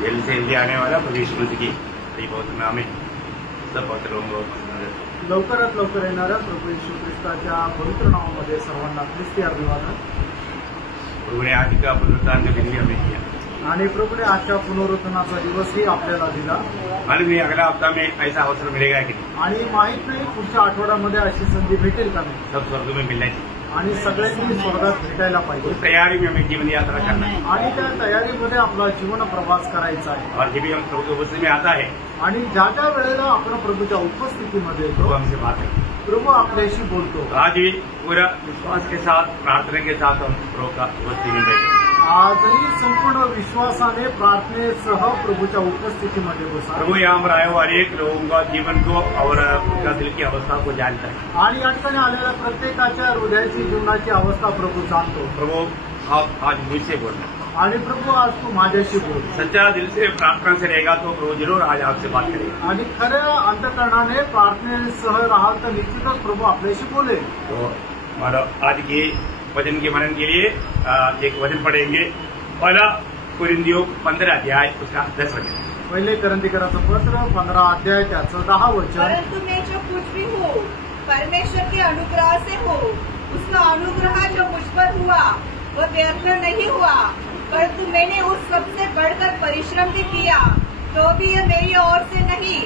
Gel से India आने वाला प्रभु यीशु मसीह की बहुत नाम है सब पवित्र लोग लवकरात लवकर येणाऱ्या प्रभू येशू ख्रिस्ताच्या पवित्र नावामध्ये सर्वांना ख्रिस्ती अभिवादन। प्रभु ने आज का पुनरुत्थान का दिन हमें दिया आणि प्रभूने आजच्या पुनरुत्थानाचा दिवसही आपल्याला दिला। मालूम नहीं अगला हफ्ता में ऐसा अवसर मिलेगा कि नहीं, आणि माहित नाही पुढच्या आठवड्यामध्ये अशी संधी भेटेल का नाही। सब स्वर्ग में मिलना चाहिए आणि सगळ्यांनी स्वर्गात भेटायला पाहिजे। तैयारी में हमें जीवन यात्रा करना है आणि त्या तयारीमध्ये आपला जीवन प्रवास करायचा आहे। और जब भी हम प्रभु के उपस्थिति में आता है आणि ज्या ज्या वेळेला आपण प्रभूच्या उपस्थितीमध्ये तो येतो हमसे बात है, प्रभू आपल्याशी बोलतो। आज भी पूरा विश्वास के साथ प्रार्थना के साथ हम प्रभु का उपस्थिति में बैठे। आजही संपूर्ण विश्वासाने प्रार्थनेसह प्रभूच्या उपस्थितीमध्ये बसा। प्रभु यहाँ पर आए हुए हर एक लोगों का जीवन को और उनका दिल की अवस्था को जानता है आणि या ठिकाणी आलेल्या प्रत्येकाच्या हृदयाची जीवनाची अवस्था प्रभू जाणतो। प्रभु आप आज मुझसे बोलना आणि प्रभू आज तू माझ्याशी बोल। सच्चा दिल से प्रार्थना से रहेगा तो प्रभु जरूर आज आपसे बात करेगा आणि खऱ्या अंतःकरणाने प्रार्थनेसह राहाल तर निश्चितच प्रभु आपल्याशी बोलेल। तो हमारा आज के वचन के मनन के लिए एक वचन पढ़ेंगे। पहला कुरिन्थियों 15 अध्याय उसका 10 वचन। पहिले करंथीकराचं पत्र 15 अध्याय त्याचं 10 वचन। परंतु मैं जो कुछ भी हूँ परमेश्वर के अनुग्रह से हूँ, उसका अनुग्रह जो मुझ पर हुआ वह व्यर्थ नहीं हुआ, परंतु मैंने उस सबसे बढ़कर परिश्रम भी किया, तो भी यह मेरी ओर से नहीं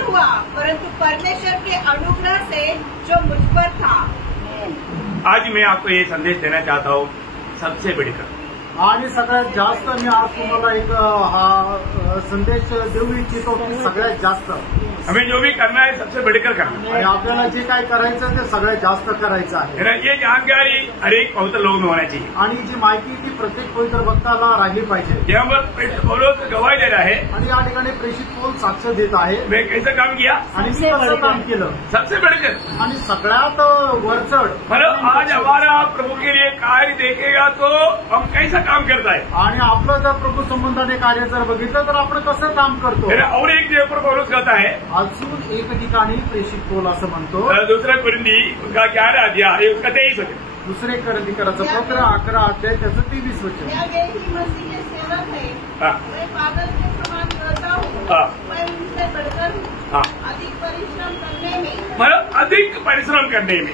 हुआ परंतु परमेश्वर के अनुग्रह से जो मुझ पर था। आज मैं आपको ये संदेश देना चाहता हूँ, सबसे बढ़कर आणि सगळ्यात जास्त मी आज तुम्हाला एक हा संदेश देऊ इच्छितो की सगळ्यात जास्त हमें जो भी करना है सबसे बढ़कर करना है आणि आपल्याला जे काय करायचं ते सगळ्यात जास्त करायचं आहे। ये जानकारी हर एक पवित्र लोग में होना चाहिए आणि जी माहिती ती प्रत्येक पवित्र भक्ताला राहिली पाहिजे। यहाँ पर प्रेषित पौलुस गवाही दे रहा है, आणि या ठिकाणी प्रेषित पौल साक्ष देत आहे मैं कैसा काम किया आणि मी कसं काम केलं सबसे बढ़कर। आणि सगळ्यात वरचढ मतलब आज हमारा प्रभु के लिए कार्य देखेगा तो हम कैसा काम करता है आणि आपलं जर प्रभू संबंधाने कार्य जर बघितलं तर आपण कसं काम करतो। और एक जगह पर पौलुस कहता है, अजून एक ठिकाणी प्रेषित पौल असं म्हणतो, दूसरा कुरिन्थी उसका 11 अध्याय उसका 23 वचन। दुसरे करंथीकराचं पत्र 11 अध्याय त्याचं 23 वचन। वे ही मसीह के सेवक है, मैं पागल के समान करता हूँ, मैं उनसे बढ़कर हूँ, अधिक परिश्रम करने में मतलब अधिक परिश्रम करने में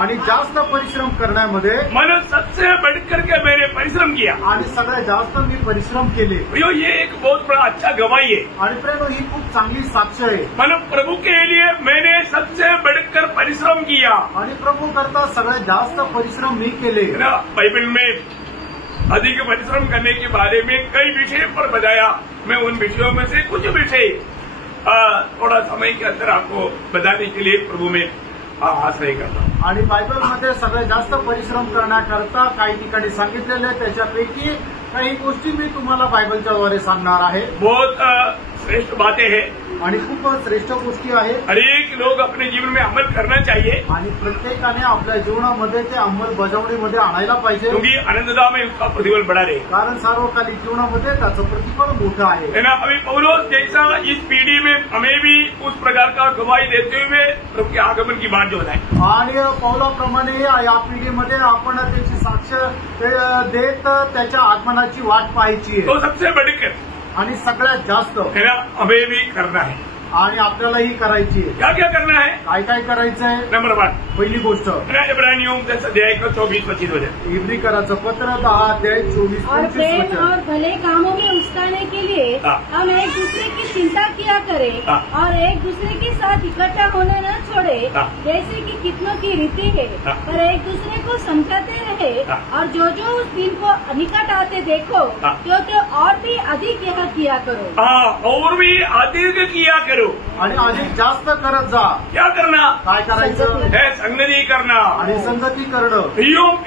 आणि जास्त परिश्रम करण्यामध्ये मतलब सबसे बढ़कर के मैंने परिश्रम किया आणि सगळ्यात जास्त मी परिश्रम केले। ये एक बहुत बड़ा अच्छा गवाही है आणि प्रेम ही खूप चांगली साक्ष आहे। मतलब प्रभु के लिए मैंने सबसे बढ़कर परिश्रम किया आणि प्रभू करता सगळ्यात जास्त परिश्रम मी केले। बाइबल में अधिक परिश्रम करने के बारे में कई विषय पर बताया, मैं उन विषयों में से कुछ विषय थोड़ा समय के अंदर आपको बताने के लिए प्रभु में आश्रय करता हूँ। आणि बायबलमध्ये सगळ्यात जास्त परिश्रम करण्याकरता काही ठिकाणी सांगितलेले त्याच्यापैकी काही गोष्टी मी तुम्हाला बायबलच्या द्वारे सांगणार आहे। बहुत श्रेष्ठ बातें हैं आणि खूप श्रेष्ठ गोष्टी आहेत। हर एक लोग अपने जीवन में अमल करना चाहिए आणि प्रत्येकाने आपल्या जीवनामध्ये ते अंमलबजावणीमध्ये आणायला पाहिजे, क्योंकि आनंददा में उसका प्रतिफल बड़ा रहे। कारण सार्वकालिक जीवनामध्ये त्याचं प्रतिफल मोठं आहे। अभी पौलुस जैसा इस पीढ़ी में हमें भी उस प्रकार का गवाही देते हुए प्रभु के आगमन की बात जो है आणि पौलाप्रमाणे या पिढीमध्ये आपण त्याची साक्ष देत त्याच्या आगमनाची वाट पाहायची आहे। तो सबसे बढ़कर आणि सगळ्यात जास्त हमें भी करना है आणि आपल्यालाही करायची आहे। क्या क्या करना है, काय काय करायचं आहे? नंबर 1 पहिली गोष्ट इब्रानियों 10 अध्याय 24-25 वचन। इब्रिकराचं पत्र 10 अध्याय 24-25 वचन। और भले कामों में उकसाने के लिए हम एक दूसरे की चिंता किया करें और एक दूसरे के साथ इकट्ठा होने न छोड़े, जैसे कि कितनों की रीति है, पर एक दूसरे को समझाते रहे, और जो जो उस दिन को निकट आते देखो तो और भी अधिक यह किया करो। और भी अधिक किया करो आणि अधिक जास्त करत जा। क्या करना, काय करायचं है संगति करना आणि संगती करणं।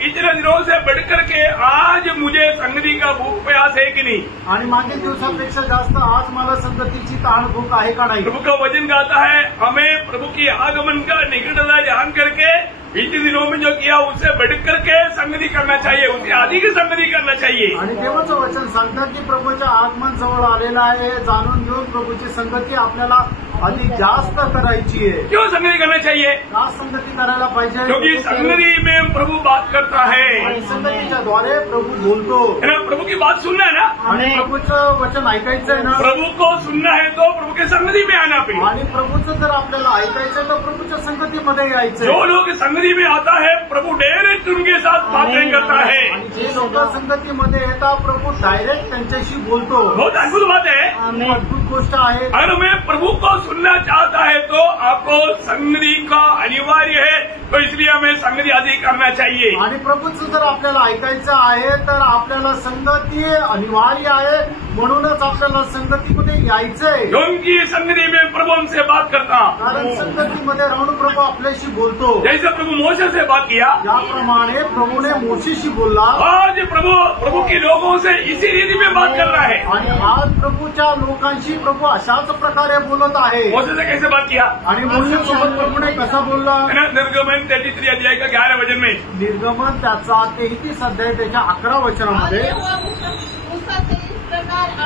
इतने दिनों से बढ़कर के आज मुझे संगति का भूख प्यास है कि नहीं, आणि मागील दिवसापेक्षा जास्त आज मला संगतीची तहान भूक आहे का नाही। प्रभु का वचन कहता है हमें प्रभु की आगमन का निकटता जान करके बीते दिनों में जो किया उससे बढ़कर के संगति करना चाहिए, उससे अधिक संगति करना चाहिए। आणि देवाचं वचन सांगतं की प्रभूच्या आगमन जवळ आलेलं आहे, जाणून घेऊन प्रभूची संगती आपल्याला अधिक जास्त करायची आहे. क्यों संगति करना चाहिए? का संगती करायला पाहिजे? क्योंकि संगति में प्रभु बात करता है. आणि संगतीच्या द्वारे प्रभू बोलतो. है ना, प्रभु की बात सुनना है ना, आणि प्रभूचं वचन ऐकायचं आहे ना. प्रभु को सुनना है तो प्रभु के संगति में आना पे. आणि प्रभूचं जर आपल्याला ऐकायचं तर प्रभूच्या संगतीमध्ये यायचं. जो लोग संगति में आता है प्रभु डायरेक्ट उनके साथ बातें करता है. आणि जे लोक संगतीमध्ये येतात प्रभू डायरेक्ट त्यांच्याशी बोलतो. बहुत अद्भुत बात है, अद्भुत गोष्ट आहे. अगर मैं प्रभु को सुनना चाहता है तो आपको संगति का अनिवार्य है, तो इसलिए हमें संगति अधिक करना चाहिए. आणि प्रभूचं जर आपल्याला ऐकायचं आहे तर आपल्याला संगती अनिवार्य आहे, म्हणूनच आपल्याला संगतीमध्ये यायचंय. क्योंकि संगति में प्रभु हमसे बात करता, कारण संगतीमध्ये राहून प्रभू आपल्याशी बोलतो. जैसे प्रभु मोशे से बात किया, ज्याप्रमाणे प्रभूने मोशेशी बोलला, आज प्रभु के लोगों से इसी रीति में बात कर रहा है. आणि आज प्रभूच्या लोकांशी प्रभू अशाच प्रकारे बोलत आहे. मोशे से कैसे बात किया? आणि मोशेसोबत प्रभूने कसा बोलला? है ना, निर्गमन 33 अध्याय का 11 वचन में. निर्गमन त्याचा 33 अध्याय त्याच्या 11 वचनामध्ये.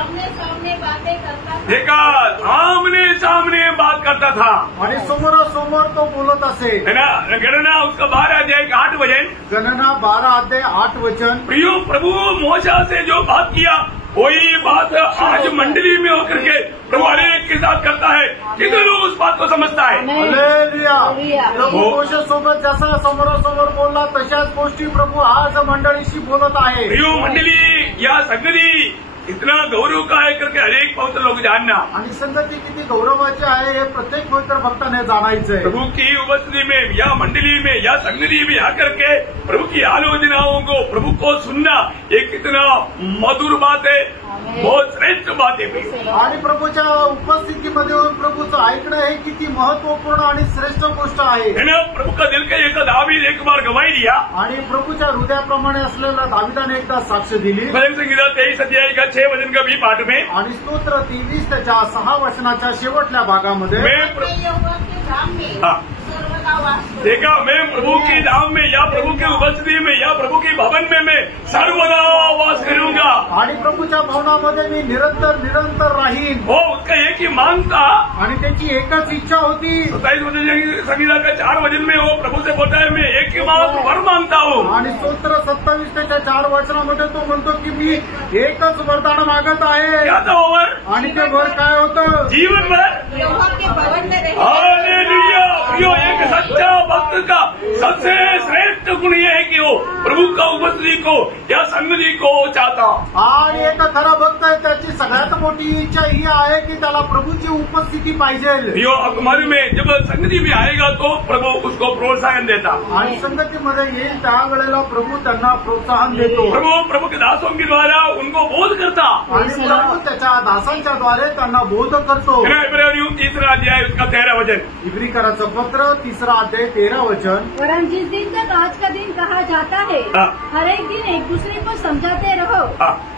आमने सामने बातें करता था. देखा, आमने सामने बात करता था. आणि समोरासमोर तो बोलत असे. है ना, गणना उसका 12 अध्याय का 8 वचन. गणना 12 अध्याय 8 वचन. प्रियो, प्रभु मोशे से जो बात किया वही बात आज मंडली में होकर के प्रभु हरेक के साथ करता है. कितने लोग उस बात को समझता है? हालेलुया. प्रभू मोशेसोबत जसा समोरासमोर बोलला तशाच गोष्टी प्रभू आज मंडळीशी बोलत आहे. प्रियो, मंडली या संगति इतना गौरव का है करके हरेक पवित्र लोग जानना. आणि संगती किती गौरवाची आहे हे प्रत्येक पवित्र भक्ताने जाणायचंय. प्रभु की उपस्थिति में या मंडली में या संगति में आकर के प्रभु की आलोचनाओं को, प्रभु को सुनना, ये कितना मधुर बात है, बहुत श्रेष्ठ बात है. आणि प्रभूच्या उपस्थितीमध्ये येऊन प्रभूचं ऐकणं हे किती महत्वपूर्ण आणि श्रेष्ठ गोष्ट आहे. है ना, प्रभु का दिल का जैसा दावीद एक बार गवाही दिया. आणि प्रभूच्या हृदयाप्रमाणे असलेल्या दाविदाने एकदा साक्ष दिली. भजन संगीता 23 अध्याय का 6 वचन का भी पाठ में. आणि स्तोत्र 23 त्याच्या 6 वचनाच्या शेवटल्या भागामध्ये. यहोवा के धाम में सर्वदा वास करो. देखा, मैं प्रभु के धाम में या प्रभु की उपस्थिति में या प्रभु के भवन में मैं सर्वदा वास करूंगा. आणि प्रभूच्या भवनामध्ये मी निरंतर राहीन. वो उसका एक ही मांग था. आणि त्याची एकच इच्छा होती. 27 वचन संगीता का 4 वचन में वो प्रभु से बोलता है, मैं एक ही मात्र वर मांगता हूँ. आणि स्तोत्र 27 त्याच्या 4 वचनामध्ये तो म्हणतो की मी एकच वरदान मागत आहे. क्या था वो वर? आणि ते वर काय होतं? जीवन भर. यहोवा के भवन में रहे. हालेलुया. प्रियो, एक सच्चा भक्त का सबसे श्रेष्ठ गुण यह है कि वो प्रभु का उपस्थिति को या संगति को चाहता. आणि एक खरा भक्त आहे त्याची सगळ्यात मोठी इच्छा ही आहे की त्याला प्रभूची उपस्थिती पाहिजे. प्रियो, आपको मालूम है, जब संगति में आएगा तो प्रभु उसको प्रोत्साहन देता. आणि संगतीमध्ये येईल त्यावेळेला प्रभू त्यांना प्रोत्साहन देतो. प्रभु के दासों के द्वारा उनको बोध करता. आणि प्रभू त्याच्या दासांच्या द्वारे त्यांना बोध करतो. इब्रानियों 3 अध्याय उसका 13 वचन. इब्रिकराचं पत्र 3 अध्याय 13 वचन. वरन जिस दिन तक आज का दिन कहा जाता है, हर एक दिन एक दूसरे को समझाते रहो.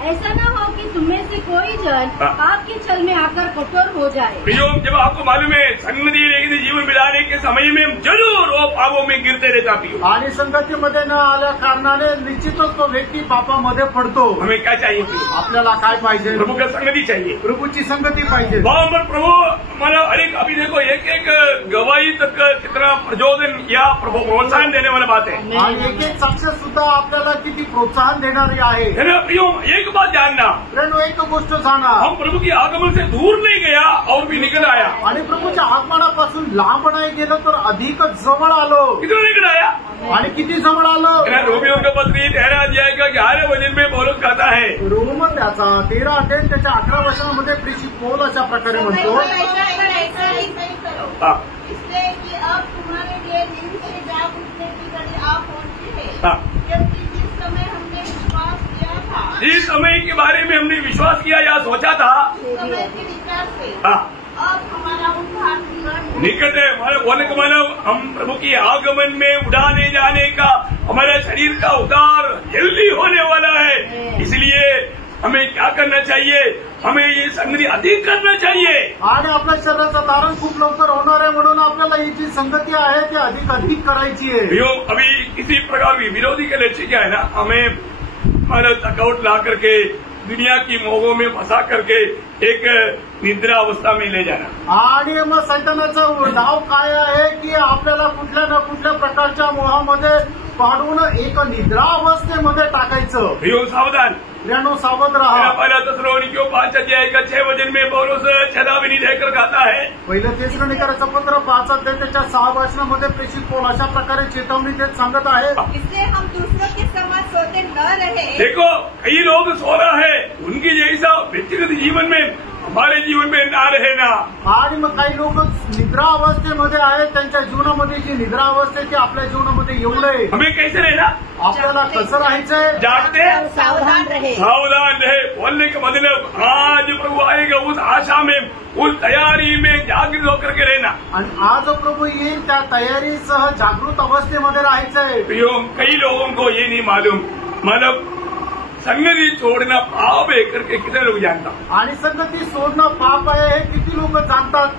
ऐसा न हो कि तुम्हें से कोई जन पाप के छल में आकर कठोर हो जाए. प्रियो, जब आपको मालूम है संगति लेकिन जीवन बिताने के समय में जरूर वो पापों में गिरते रहता. प्रियो, आणि संगतीमध्ये न आल्या कारणाने निश्चितच तो व्यक्ती पापामध्ये पडतो. हमें क्या चाहिए? आपल्याला काय पाहिजे? प्रभु का संगति चाहिए. प्रभूची संगती पाहिजे. वहाँ पर प्रभु मला अनेक, अभी देखो एक एक गवाही तक कितना प्रचोदन या प्रभु प्रोत्साहन देने वाला बात है. आणि एक एक साक्ष सुद्धा आपल्याला किती प्रोत्साहन देणारी आहे. है ना प्रियो, एक बात जानना, प्रेम एक गोष्ट जाणा, हम प्रभु की आगमन से दूर नहीं गया और भी निकल आया. आणि प्रभूच्या आगमनापासून लांब नाही गेलो तर अधिकच जवळ आलो. कितना निकल आया? आणि किती जवळ आलो? रोमियो का पत्री 13 अध्याय का 11 वचन में पौलुस कहता है. रोमन त्याचा 13 अध्याय त्याच्या 11 वचनामध्ये प्रेषित पौल अशा प्रकारे म्हणतो, ऐसा ही करो. इसलिए कि अब तुम्हारे लिए दिन से जाग उठने की घड़ी आ पहुंची है. क्योंकि जिस समय हमने विश्वास किया था, इस समय के बारे में हमने विश्वास किया या सोचा था, उस समय के विचार से अब हमारा उद्धार निकट है. हमारे बोलने का मतलब हम प्रभु की आगमन में उड़ाने जाने का, हमारे शरीर का उद्धार जल्दी होने वाला है. इसलिए हमें क्या करना चाहिए? हमें ये संगति अधिक करना चाहिए. आणि आपल्या शरीराचं धारण खूप लवकर होणार आहे, म्हणून आपल्याला ही जी संगती आहे ती अधिक करायची आहे. अभी किसी प्रकार की विरोधी के लक्ष्य क्या है ना, हमें हमारा थकावट ला करके दुनिया की मोहों में फंसा करके एक निद्रा अवस्था में ले जाना। आणि मग सैतानाचं नाव काय आहे की आपल्याला कुठल्या ना कुठल्या प्रकारच्या मोहामध्ये पाडून एक निद्रा अवस्थेमध्ये टाकायचं। प्रियो सावधान, प्रियानो सावध रहा। पहला तस्सलोनिकियों 5 अध्याय का 6 वचन में पौलुस चेतावनी देकर कहता है, पहिलं तेसलोनिकरांचं पत्र 5 अध्याय त्याच्या 6 वचनामध्ये प्रेषित पौल अशा प्रकारे चेतावणी देत सांगत आहे, इसलिए हम दूसरों के समान सोते न रहे। देखो कई लोग सो रहा है, उनकी जैसा व्यक्तिगत जीवन में हमारे जीवन में ना रहे ना। आणि मग काही लोक निद्रा अवस्थेमध्ये आहेत, त्यांच्या जीवनामध्ये जी निद्रा अवस्था आहे ती आपल्या जीवनामध्ये येऊ नये। हमें कैसे रहना? आपल्याला कसं राहायचंय? जागते सावधान रहे। सावधान रहे बोलने का मतलब आज प्रभु आएगा उस आशा में, उस तैयारी में जागृत होकर के रहना। आणि आज प्रभू येईल त्या तयारीसह जागृत अवस्थेमध्ये राहायचंय। प्रियो, कई लोगों को ये नहीं मालूम, मतलब संगति छोड़ना पाप है करके कितने लोग जानता। आणि संगती सोडणं पाप आहे हे किती लोक जाणतात?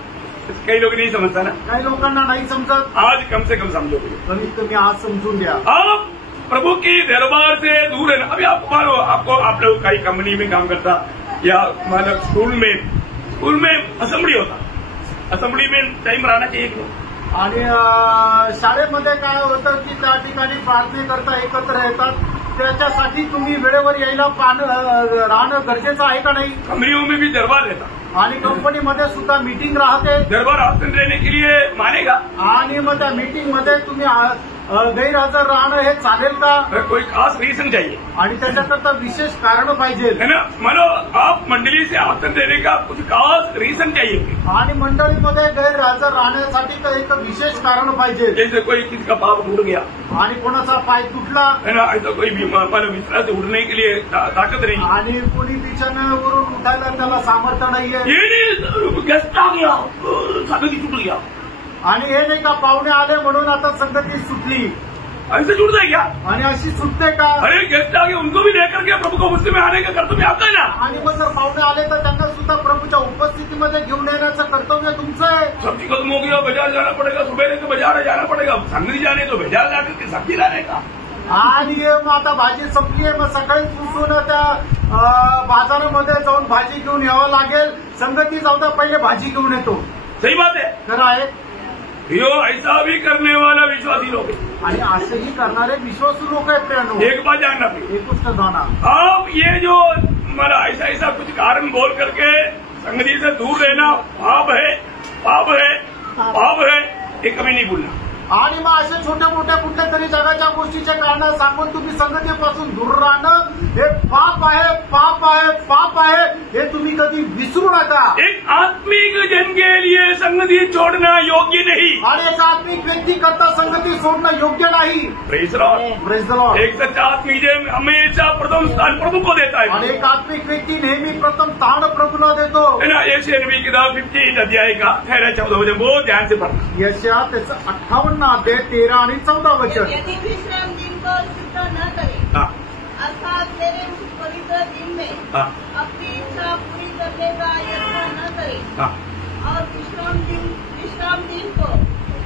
कई लोग नहीं समझता ना। काही लोकांना नाही समजत। आज कम से कम समझोगे। कमीत कमी आज समजून घ्या। आप प्रभु की दरबार से दूर है ना। अभी आपको मानो, आप लोग कई कंपनी में काम करता या मतलब स्कूल में असेंबली होता, असेंबली में टाइम रहना चाहिए क्यों? आणि शाळेमध्ये काय होतं की त्या ठिकाणी प्रार्थनेकरता एकत्र येतात, त्याच्यासाठी तुम्ही वेळेवर यायला राहणं गरजेचं आहे का नाही? कंपनियों में भी दरबार रहता, आणि कंपनीमध्ये सुद्धा मीटिंग राहते। दरबार आसन रहने के लिए मानेगा? आणि मग त्या मीटिंगमध्ये तुम्ही गैरहजर राहणं हे चालेल का? कोई खास रीजन चाहिए आणि त्याच्याकरता विशेष कारण पाहिजे, है ना। मानो आप मंडली से आसन देने का कुछ खास रीजन चाहिए, आणि मंडळीमध्ये गैरहजर राहण्यासाठी तर एक विशेष कारण पाहिजे। जैसे कोई किसी का पाप टूट गया, आणि कोणाचा पाय तुटला, है ना, ऐसा कोई बिस्तर से उठने के लिए ताकत नहीं, आणि कोणी बिछाण्यावरून उठायला त्याला सामर्थ्य नाहीये, ये नहीं गेस्ट आ गया संगति टूट गया, आणि हे नाही का पाहुणे आले म्हणून आता संगती सुटली, ऐसे जुड़ता है क्या? आणि अशी सुटते का? अरे गेस्ट आ गए, उनको भी लेकर के प्रभु को गुस्से में आने का कर्तव्य आपका है ना। आणि मग जर पाहुणे आले तर त्यांना सुद्धा प्रभूच्या उपस्थितीमध्ये घेऊन येण्याचं कर्तव्य तुमचं आहे। सब्जी खत्म हो गया, बाजार जाना पड़ेगा, सुबह के बाजार जाना पड़ेगा, संगति जाने तो बाजार जाकर के सब्जी लाने का। आणि मग आता भाजी संपली आहे, मग सकाळी उठून त्या बाजारामध्ये जाऊन भाजी घेऊन यावं लागेल। संगती जाऊ द्या, पहिले भाजी घेऊन येतो। सही बात है। खरं आहे। यो ऐसा भी करने वाला विश्वासी लोग है, आणि असंही करणारे विश्वासू लोक आहेत मित्रांनो। एक बात जानना पड़ेगा, एक गोष्ट जाणा, अब ये जो हमारा ऐसा कुछ कारण बोल करके संगति से दूर रहना पाप है, पाप है, पाप है, ये कभी नहीं भूलना। आणि मग अशा छोट्या मोठ्या कुठल्या तरी जगाच्या गोष्टीच्या कारण सांगून तुम्ही संगतीपासून दूर राहणं हे पाप आहे, पाप आहे, पाप आहे, हे तुम्ही कधी विसरू नका। एक आत्मिक जन के लिए संगति छोड़ना योग्य नहीं, आणि एक आत्मिक व्यक्ती करता संगती सोडणं योग्य नाही। Praise Lord, praise the Lord. एक सच्चा आत्मिक जन हमेशा प्रथम स्थान प्रभु को देता है, आणि एक आत्मिक व्यक्ती नेहमी प्रथम स्थान प्रभूला देतो, है ना। यशायाह नबी की किताब 15 अध्याय का 13-14 वचन बहुत ध्यान से पढ़ना। यशायाह त्याचं 58 अध्याय 13 आणि 14 वचन। यदि विश्राम दिन को अशुद्ध न करे, हाँ, अर्थात मेरे उस पवित्र दिन में हाँ, अपनी इच्छा पूरी करने का यत्न न करे, हाँ, और विश्राम दिन को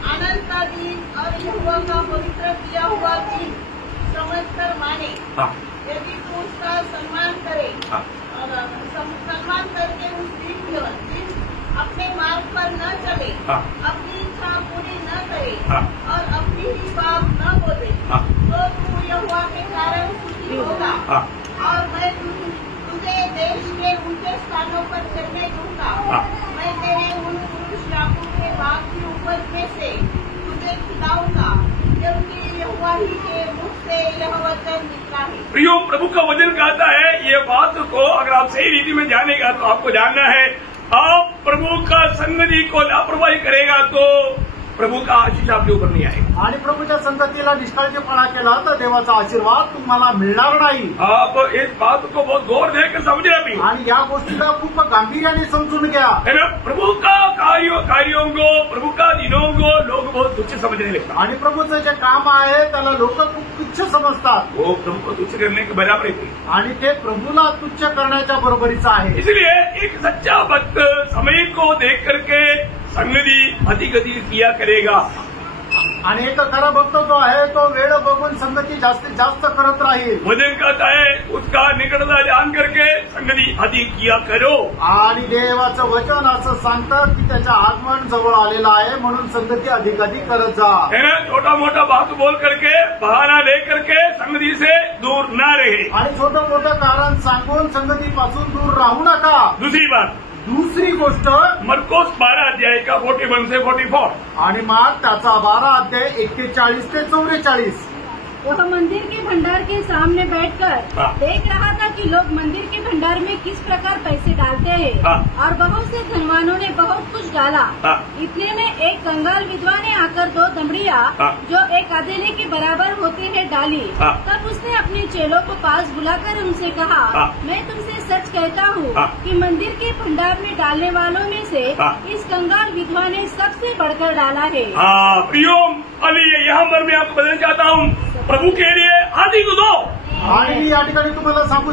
आनंद का दिन और यहोवा का पवित्र किया हुआ दिन समझकर माने, हाँ, यदि तू उसका सम्मान करे हाँ, और सम्मान करके उस दिन अपने मार्ग पर न चले, हाँ, अपनी इच्छा पूरी न करे, हाँ, और अपनी ही बात न बोले, हाँ, तो तू यहोवा के कारण सुखी होगा, हाँ, और मैं तुझे देश के ऊंचे स्थानों पर चढ़ने दूंगा। हाँ। मैं तेरे उन पुरुष याकूब के बाग की उपज में से तुझे खिलाऊंगा, क्योंकि यहोवा ही के मुख से यह वचन निकला है। प्रियो, प्रभु का वचन कहता है, ये बात को अगर आप सही रीति में जानेगा तो आपको जानना है, आप प्रभु का संगति को लापरवाही करेगा तो प्रभु का आशीष आपके ऊपर नहीं आएगा। आणि प्रभूच्या संगतीला निष्काळजीपणा केला तर देवाचा आशीर्वाद तुम्हाला मिळणार नाही। आप इस बात को बहुत गौर देकर समझे अभी, आणि या गोष्टीला खूप गांभीर्याने समजून घ्या। है ना। प्रभु का कार्यों को, प्रभु का दिनों को लोग बहुत तुच्छ समझने लगते हैं, आणि प्रभूचं जे काम आहे त्याला लोक खूप तुच्छ समजतात, वो प्रभु को तुच्छ करने के बराबर है। आणि ते प्रभूला तुच्छ करण्याच्या बरोबरीचं आहे। इसलिए एक सच्चा भक्त समय को देख करके संगति अधिगति किया करेगा, आणि एक खरा भक्त जो आहे तो वेळ बघून संगती जास्तीत जास्त करत राहील। वचन कहता है उसका निकटता जान करके संगति अधिक किया करो। आणि देवाचं वचन असं सांगतं की त्याचं आगमन जवळ आलेलं आहे, म्हणून संगती अधिकाधिक करत जा। है ना, छोटा मोटा बात बोल करके बहाना ले करके संगति से दूर ना रहे। आणि छोटं मोठं कारण सांगून संगतीपासून दूर राहू नका। दूसरी बात, दुसरी गोष्ट मरकोस 12 अध्याय का 41 से 44 आणि मग त्याचा 12 अध्याय 41 ते 44। वह मंदिर के भंडार के सामने बैठकर हाँ। देख रहा था कि लोग मंदिर के भंडार में किस प्रकार पैसे डालते हैं, हाँ। और बहुत से धनवानों ने बहुत कुछ डाला। हाँ। इतने में एक कंगाल विधवा ने आकर 2 दमड़ियाँ हाँ। जो एक अदेले के बराबर होते हैं डाली। हाँ। तब उसने अपने चेलों को पास बुलाकर उनसे कहा, हाँ। मैं तुमसे सच कहता हूँ हाँ। कि मंदिर के भंडार में डालने वालों में से हाँ। इस कंगाल विधवा ने सबसे बढ़कर डाला है। हाँ प्रियो, अली यहाँ पर मैं आपको बताना चाहता हूँ, प्रभु के लिए आदि को दो। आणि मी या ठिकाणी तुम्हाला सांगू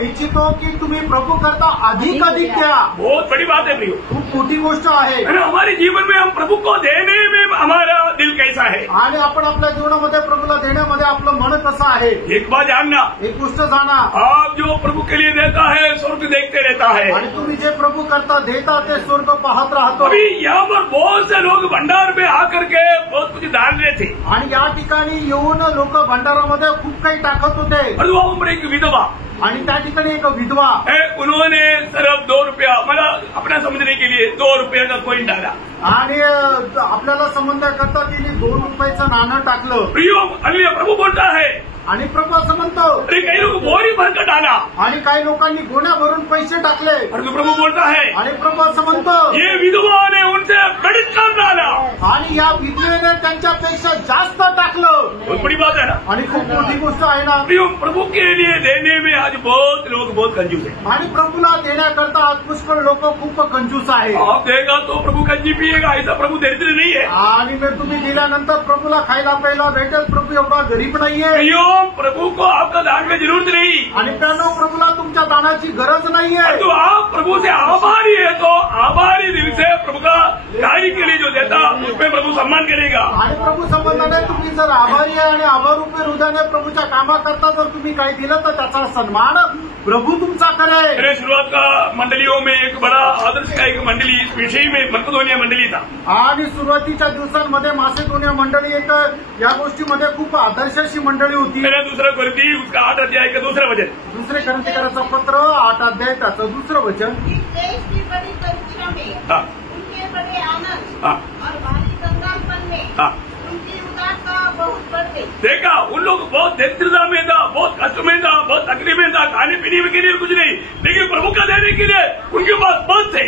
इच्छितो की तुम्ही प्रभू करता अधिकाधिक द्या। बहुत बड़ी बात है प्रियो, खूप मोठी गोष्ट आहे। है ना, हमारे जीवन में हम प्रभु को देने में हमारा दिल कैसा है, आणि आपण आपल्या जीवनामध्ये प्रभूला देण्यामध्ये आपलं मन कसं आहे। एक बात जानना, एक गोष्ट जाणा, आप जो प्रभु के लिए देता है स्वर्ग देखते रहता है। आणि तुम्ही जे प्रभू करता देता ते स्वर्ग पाहत राहतो। अभी यहाँ पर बहुत से लोग भंडार में आकर के बहुत कुछ डाल रहे थे, आणि या ठिकाणी येऊन लोक भंडारामध्ये खूप काही टाकत होते। और वहाँ पर एक विधवा आणि त्या ठिकाणी एक विधवा है, उन्होंने सिर्फ 2 रुपया, मतलब अपना समझने के लिए 2 रुपये का कॉइन डाला। आणि आपल्याला संबंध करता तिने 2 रुपयाचं नाणं टाकलं। प्रियो, अन्य प्रभु बोलता है, आणि प्रभू असं म्हणतो, अरे कई लोग बोरी भरकर डाला, आणि काही लोकांनी गोण्या भरून पैसे टाकले। और प्रभु बोलता है, आणि प्रभू असं म्हणतो, ये विधवा ने उनसे बढ़कर डाला। आणि या विधवेने त्यांच्यापेक्षा जास्त टाकलं। बहुत बड़ी बात है ना, आणि खूप मोठी गोष्ट आहे ना। प्रियो, प्रभु के लिए देने में आज बहुत लोग बहुत कंजूस है। आणि प्रभूला देण्याकरता आज पुष्कळ लोक खूप कंजूस आहे। आप देगा तो प्रभु कंजी पिएगा, ऐसा प्रभु दरिद्र नहीं है। आणि मग तुम्ही दिल्यानंतर प्रभूला खायला प्यायला भेटेल, प्रभू एवढा गरीब नाहीये। प्रियो, प्रभु को आपका दान की जरूरत नहीं, आणि त्यानं प्रभूला तुमच्या दानाची गरज नाहीये। तो आप प्रभु से आभारी है, तो आभारी दिल से प्रभु का कार्य के लिए जो देता उसमें प्रभु सम्मान करेगा। आणि प्रभू संबंधाने तुम्ही जर आभारी आहे आणि आभारूपी हृदयाने प्रभूच्या कामाकरता जर तुम्ही काही दिलं तर त्याचा सन्मान प्रभू तुमचा करेल। मेरे शुरुआत का मंडलियों में एक बड़ा आदर्श का एक मंडली इस विषय में मकदोनिया मंडली था। आणि सुरुवातीच्या दिवसांमध्ये मासेदोनिया मंडळी एक या गोष्टीमध्ये खूप आदर्शाची मंडळी होती। मेरा दूसरा करती उसका 8 अध्याय का दूसरा वचन, दुसरे ग्रंथकाराचं पत्र 8 अध्याय त्याचं दुसरं वचन। इस देश की बड़ी परीक्षा में हाँ। उनके बड़े आनंद हाँ। और भारी कंगालपन में हाँ। उनकी उदारता बहुत बढ़ गई। देखा, उन लोग बहुत दरिद्रता में था, बहुत कष्ट में था, बहुत तकलीफ में था, खाने पीने के लिए कुछ नहीं, लेकिन प्रभु का देने के लिए उनके पास बहुत थे।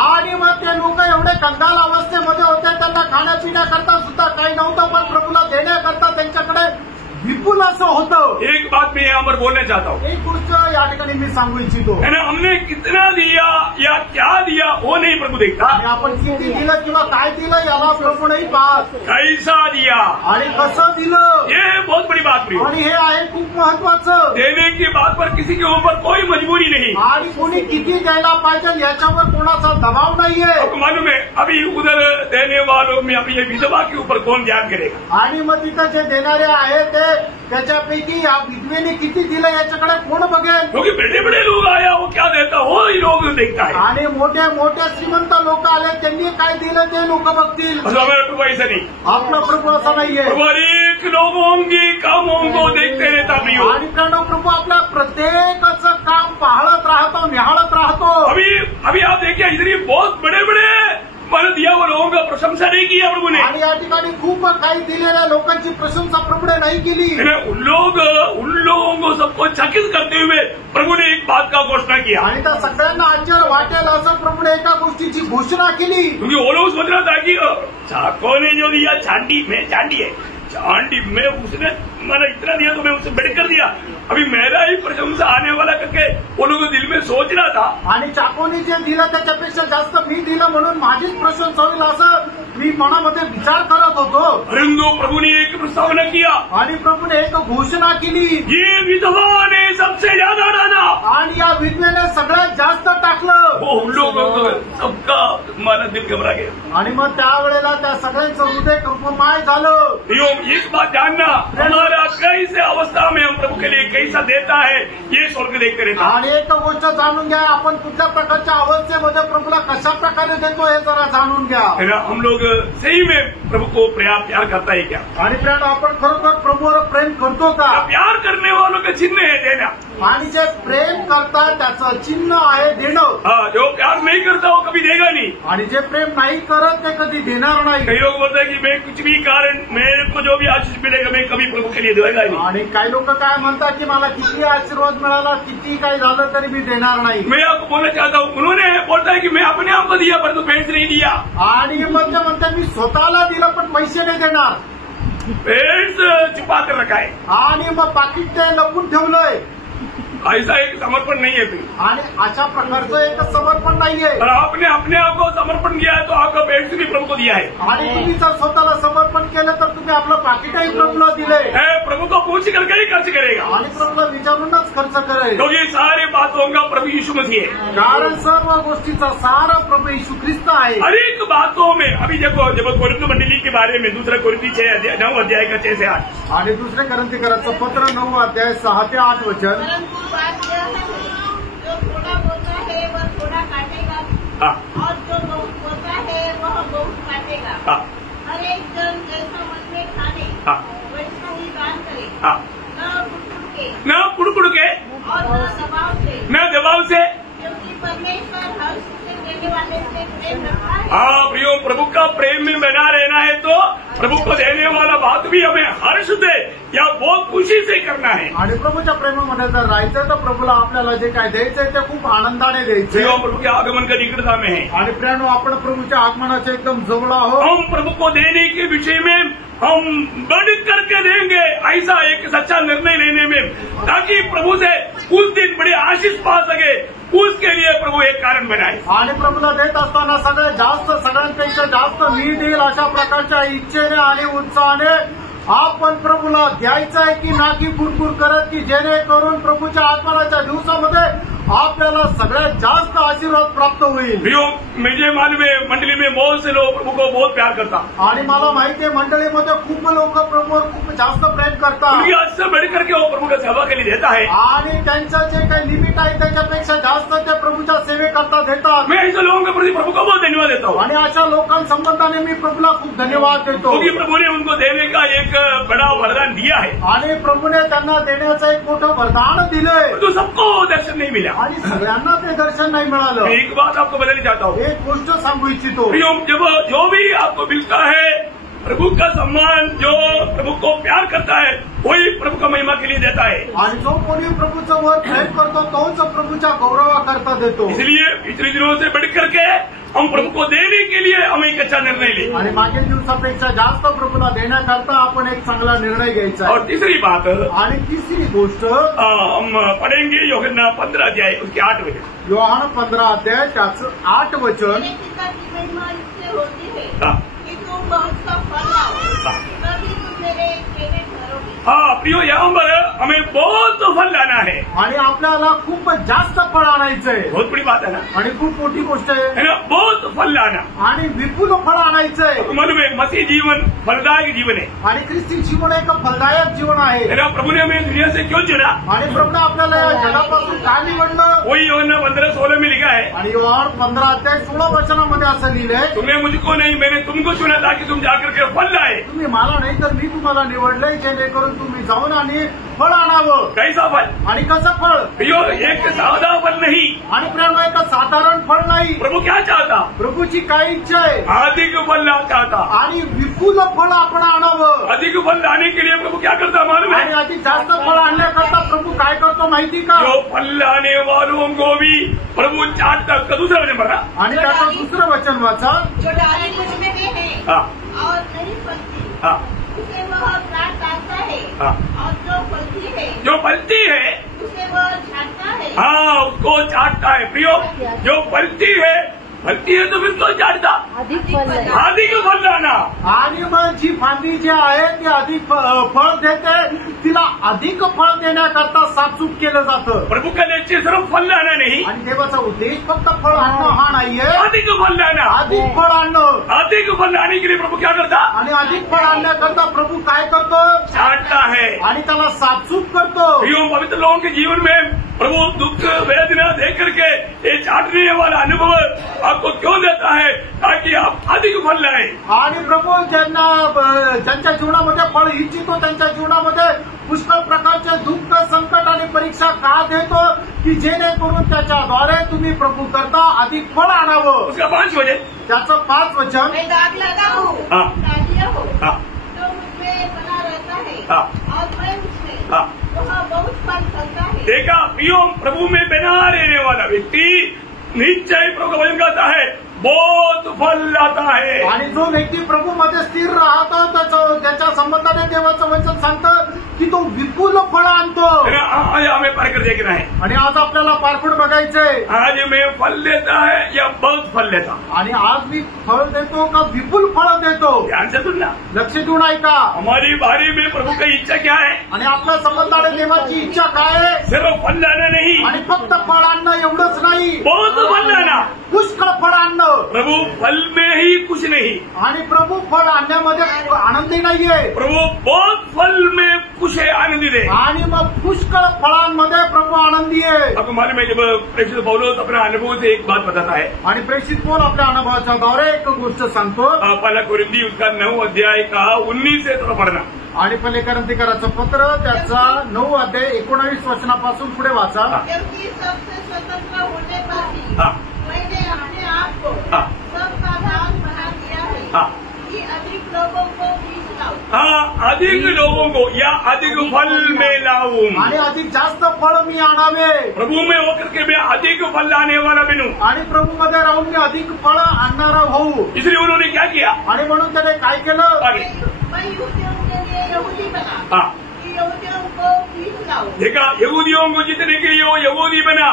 आणि मग ते लोक एवढे कंगाल अवस्थेमध्ये होते, त्यांना खाण्यापिण्याकरता सुद्धा काही नव्हतं, पण प्रभूला देण्याकरता त्यांच्याकडे विपुल असं होतं। एक बात मैं यहाँ पर बोलना चाहता हूँ, एक गोष्ट या ठिकाणी मी सांगू इच्छितो, है ना, हमने कितना दिया या क्या दिया वो नहीं प्रभु देखता, आणि आपण किती दिलं किंवा काय दिलं याला प्रभू नाही पाहत, कैसा दिया, आणि कसं दिलं ये बहुत बड़ी बात प्रियो। आणि हे आहे खूप महत्वाचं। देने की बात पर किसी के ऊपर कोई मजबूरी नहीं। आणि कोणी किती द्यायला पाहिजे याच्यावर कोणाचा दबाव नाहीये। आपको मालूम है, अभी उधर देने वालों में अभी ये विधवा के ऊपर कौन ध्यान करेगा। आणि मग तिथं जे देणारे आहे ते त्याच्यापैकी या विधवेने किती दिलं याच्याकडे कोण बघेल, क्योंकि बड़े बड़े लोग आया वो क्या देता हो ही लोग देखता है। आणि मोठ्या मोठ्या श्रीमंत लोक आले त्यांनी काय दिलं ते लोक बघतील। हमारे प्रभु ऐसा नहीं, आपला प्रभू असा नाहीये। प्रभु अनेक लोगों की कामों को देखते रहता प्रियो। आणि कारण प्रभू आपल्या प्रत्येकाचं काम पाहत राहतो, निहाळत राहतो। अभी आप देखिए, इतनी बहुत बड़े बड़े मैंने दिया वो लोगों का प्रशंसा नहीं किया प्रभु ने। आणि या ठिकाणी खूप काही दिलेल्या लोकांची प्रशंसा प्रभूने नाही केली। उन लोगों को सबको चकित करते हुए प्रभु ने एक बात का घोषणा किया, आणि त्या सगळ्यांना आश्चर्य वाटेल असं प्रभूने एका गोष्टीची घोषणा केली। क्योंकि वो लोग सोच रहा था कि चाको ने जो दिया चांदी में, चांदी है, चांदी में उसने मैंने इतना दिया तो मैं उससे बढ़कर दिया, अभी मेरा ही प्रशंसा आने वाला करके वो लोग दिल में सोच रहा था। आणि चाकोनी जे दिलं त्याच्यापेक्षा जास्त मी दिलं म्हणून माझीच प्रशंसा होईल असं मी मनामध्ये विचार करत होतो। परंतु प्रभु ने एक प्रस्तावना किया, आणि प्रभूने एक घोषणा केली, ये विधवा ने सबसे ज्यादा डाला, आणि या विधवेने सगळ्यात जास्त टाकलं। वो उन लोगों को सबका हमारा दिल घबरा गया। आणि मग त्यावेळेला त्या सगळ्यांचं हृदय कंपमाय झालं। इस बात जानना, हमारा कैसे अवस्था में हम प्रभु के लिए कैसा देता है, ये स्वर्ग देख कर येता। आणि एक गोष्ट जाणून घ्या, आपण कुठल्या प्रकारच्या अवस्थेमध्ये प्रभूला कशा प्रकारे देतो हे जरा जाणून घ्या। हम लोग सही में प्रभु को प्यार करता है क्या? आणि प्रिय, आपण खरोखर प्रभूवर प्रेम करतो का? प्यार करने वालों का चिन्ह है देना। आणि जे प्रेम करतात त्याचं चिन्ह आहे देणं। हाँ, जो प्यार नहीं करता वो कभी देगा नहीं। आणि जे प्रेम नाही करत ते कधी देणार नाही। कई लोग बोलते हैं कि मैं कुछ भी कारण, मेरे को जो भी आशीष मिलेगा मैं कभी प्रभु के लिए देगा नहीं। आणि काही लोक काय म्हणतात की मला किती आशीर्वाद मिळाला, किती काही झालं तरी मी देणार नाही। मैं आपको बोलना चाहता हूँ, उन्होंने बोलता है कि मैं अपने आप को दिया पर तू पैसे नहीं दिया। आणि मग ते म्हणतात मी स्वतःला दिलं पण पैसे नाही देणार। पैसे छुपा कर रखा है आणि मग पाकिट ते लपून ठेवलंय। ऐसा एक समर्पण नहीं है फिर। आणि अशा प्रकारचं एक समर्पण नाहीये। और आपने अपने आप को समर्पण किया है तो आपका पैसे भी प्रभु को दिया है। आणि तुम्ही जर स्वतःला समर्पण केलं तर तुम्ही आपलं पाकिटही प्रभूला दिलंय। प्रभु को पूछ करके ही खर्च करेगा। आणि प्रभूला विचारूनच खर्च करेल। तो ये सारे बातों का प्रभु यीशु मसीह है। कारण सर्व गोष्टीचा सारा प्रभू यीशु ख्रिस्त आहे। हर एक बातों में अभी देखो, जब कोरिन्थ मंडली के बारे में दूसरा कोरिन्थी 9 अध्याय का 6 से 8 आणि दुसरे कोरिन्थीकरांचं पत्र 9 अध्याय 6 ते 8 वचन। बात यह है, जो थोड़ा बोलता है वह थोड़ा काटेगा, और जो बहुत बोलता है वह बहुत काटेगा। हर एक जन जैसा मन में ठाने वैसा ही दान करे, न कुड़कुड़ के और न दबाव से, क्योंकि परमेश्वर हर से देने वाले से प्रेम रखता है। प्रियो, प्रभु का प्रेम में बना रहना है तो प्रभु को देने वाला बात भी हमें हर्ष से या बहुत खुशी से करना है। आणि प्रभूच्या प्रेमामध्ये जर राहायचं तर प्रभूला आपल्याला जे काय द्यायचंय ते खूप आनंदाने द्यायचं। प्रभु के आगमन का निकटता में है। आणि प्रियानो, आपण प्रभूच्या आगमनाचे एकदम जवळ आहोत। हम प्रभु को देने के विषय में हम बढ़ करके देंगे, ऐसा एक सच्चा निर्णय लेने में, ताकि प्रभु से उस दिन बड़ी आशीष पा सके, उसके लिए प्रभु एक कारण बनाए। आणि प्रभूला देत असताना सगळ्यात जास्त, सगळ्यांपेक्षा जास्त मी देईल अशा प्रकारच्या इच्छेने आणि उत्साहाने आपण प्रभूला द्यायचं आहे की ना की कुरकुर करत, की जेणेकरून प्रभूच्या आगमनाच्या दिवसामध्ये आपल्याला सगळ्यात जास्त आशीर्वाद प्राप्त होईल। मुझे मालूम है मंडली में बहुत से लोग प्रभु को बहुत प्यार करता। आणि मला माहिती आहे मंडळीमध्ये खूप लोक प्रभूवर खूप जास्त प्रेम करतात। असं बढ़ करके वो प्रभु का सेवा के लिए देता है। आणि त्यांचं जे काही लिमिट आहे त्याच्यापेक्षा जास्त ते प्रभूच्या सेवेकरता देतात। मैं ऐसे लोगों के प्रति प्रभु को बहुत धन्यवाद देता हूँ। आणि अशा लोकांसंबंधाने मी प्रभूला खूप धन्यवाद देतो, क्योंकि प्रभु ने उनको देने का एक बड़ा वरदान दिया है। आणि प्रभूने त्यांना देण्याचं एक मोठं वरदान दिलंय। तो सबको दर्शन नहीं मिला आणि सगळ्यांना ते दर्शन नाही मिळालं। एक बात आपको बताना चाहता हूँ, एक गोष्ट सांगू इच्छितो। जब जो भी आपको मिलता है प्रभु का सम्मान, जो प्रभु को प्यार करता है वही प्रभु का महिमा के लिए देता है। आणि जो कोणी प्रभूचं वर प्रेम करतो तोच प्रभूच्या गौरवाकरता देतो। इसलिए पिछले दिनों से बढ़ करके हम प्रभु को देने के लिए हम एक अच्छा निर्णय ले। आणि मागील दिवसापेक्षा जास्त प्रभूला देण्याकरता आपण एक चांगला निर्णय घ्यायचा। और तीसरी बात, आणि तिसरी गोष्ट हम पढ़ेंगे यूहन्ना 15 अध्याय उसके 8 वचन। योहान 15 अध्याय त्याचं 8 वचन। होती है कि तुम बहुत सा फल लाओ, तभी तुम मेरे चेले ठहरोगे। हाँ प्रियो, यहाँ पर हमें बहुत फल लाना है आणि आपल्याला खूप जास्त फळ आणायचंय। बहुत बड़ी बात है ना, आणि खूप मोठी गोष्ट आहे ना, बहुत फल लाना आणि विपुल फळ आणायचंय। मालूम है मसीह जीवन फलदायक जीवन है। आणि ख्रिस्ती जीवन एक फलदायक जीवन आहे। ना, प्रभु ने हमें दुनिया से क्यों चुना? आणि प्रभूने आपल्याला या जगापासून काय निवडलं? वही यूहन्ना 15:16 में लिखा है। आणि योहान 15 अध्याय 16 वचनामध्ये असं लिहिलंय, तुमने मुझको नहीं, मैंने तुमको चुना ताकि तुम जाकर के फल लाए। तुम्ही मला नाही तर मी तुम्हाला निवडलंय जेणेकरून तुम्ही जाऊन आणि फळ आणावं। कैसा फल? आणि कसं फळ? प्रियो, एक साधा फल नहीं। आणि प्रेम एक साधारण फळ नाही। प्रभु क्या चाहता? प्रभूची काय इच्छा आहे? अधिक फल चाहता। आणि विपुल फळ आपण आणावं। अधिक फल लाने के लिए प्रभु क्या करता मालूम है? आणि अधिक जास्त फळ आणण्याकरता प्रभू काय करतो माहिती का? जो फल लाने वालों को भी प्रभु चाहता। उसका दूसरा वचन पढ़ा। आणि त्याचं दुसरं वचन वाचा। जो डाली मुझ में है और नहीं फलती, उसे वह काट डालता है, और जो फलती है उसे वह छांटता है। हाँ, उसको चाटता है। प्रियो, जो फलती है फलती है तो फिर क्यों झाड़ता? अधिक फल है। अधिक फल लाना। आणि मग जी फांदी जी आहे ती अधिक फळ देते, तिला अधिक फळ देण्याकरता साफसूफ केलं जातं. प्रभु का लक्ष्य सिर्फ फल लाना नहीं, आणि देवाचा उद्देश फक्त फळ आणणं हा नाहीये, अधिक फल लाना। अधिक फळ आणणं. अधिक फल लाने के लिए प्रभु क्या करता? आणि अधिक फळ आणण्याकरता प्रभु काय करतो? छांटता है। आणि त्याला साफसूफ करतो. प्रियो पवित्र लोगों के जीवन में प्रभु दुख वेदना देख करके ये छाटने वाला अनुभव आपको क्यों देता है? ताकि आप अधिक फल लाए। आणि प्रभू ज्यांच्या जीवनामध्ये फळ इच्छितो त्यांच्या जीवनामध्ये पुष्कळ प्रकारचे दुःख संकट आणि परीक्षा का देतो? की जेणेकरून त्याच्याद्वारे तुम्ही प्रभू करता अधिक फळ आणावं. उसका 5 वजह, त्याचं 5 वचन. मैं दाग लगा हूँ, हाँ। ताजिया हो, हाँ। जो मुझमें बना रहता है, हाँ। और मैं उसमें, हाँ। वहाँ बहुत फल फलता है। देखा प्रियो, प्रभु में बना रहने वाला व्यक्ति निश्चय प्रभु का वचन कहता है बहुत फल लाता है। आणि जो व्यक्ती प्रभू मध्ये स्थिर राहतो त्याच्या संबंधाने देवाचं वचन सांगतं की तो विपुल फळ आणतो. आज हमें परकर देखना है। आणि आज आपल्याला पारखून बघायचंय, आज मैं फल देता है या बहुत फल लेता? आणि आज मी फळ देतो का विपुल फळ देतो? ध्यान से सुनना। लक्ष देऊन ऐका. हमारी बारी में प्रभु की इच्छा क्या है? आणि आपल्या संबंधाने देवाची इच्छा काय आहे? सिर्फ फल लाना नहीं, आणि फक्त फळ आणणं एवढंच नाही, बहुत फल लाना। पुष्कळ फळ आणणं. प्रभु फल में ही कुछ नहीं, आणि प्रभु फळ आणण्यामध्ये आनंदी नाहीये, प्रभु बहुत फल में कुछ है आनंदी दे। आणि मग पुष्कळ फळांमध्ये प्रभु आनंदी आहे. आपको मालूम है जब प्रेषित पौलुस अपने अनुभव से एक बात बताता है, आणि प्रेषित पौल आपल्या अनुभवाच्या द्वारे एक गोष्ट सांगतो. पहला कोरिंथी उसका 9 अध्याय का 19 से थोड़ा पढ़ना। आणि पहिले करंथीकराचं पत्र त्याचा 9 अध्याय 19 वचनापासून पुढे वाचा. क्योंकि सबसे स्वतंत्र होने पर भी हाँ। मैंने अपने आप को हाँ। सबका दान बना दिया है हाँ। कि अधिक लोगों को बीच लाऊं। हाँ, अधिक लोगों को या अधिक फल में लाऊं। आणि अधिक जास्त फळ मी आणावे. प्रभु में होकर के मैं अधिक फल लाने वाला बनूं। आणि प्रभू मध्ये राहून मी अधिक फळ आणणारा होऊ. इसलिए उन्होंने क्या किया? आणि म्हणून त्याने काय केलं? आगे। मैं यहूदियों के लिए यहूदी बना हाँ। कि यहूदियों को बीच लाऊं। देखा, यहूदियों को जीतने के लिए वो यहूदी बना।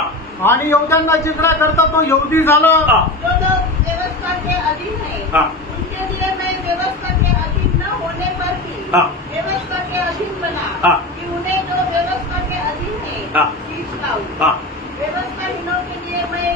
आणि यहूद्यांना जिंकण्या करता तो यहूदी झाला. हाँ। जो लोग व्यवस्था के अधीन है, हाँ। उनके लिए मैं व्यवस्था के अधीन न होने पर भी हाँ। व्यवस्था के अधीन बना हाँ। कि उन्हें जो व्यवस्था के अधीन है हाँ। बीच लाऊं। हाँ। व्यवस्थाहीनों के लिए मैं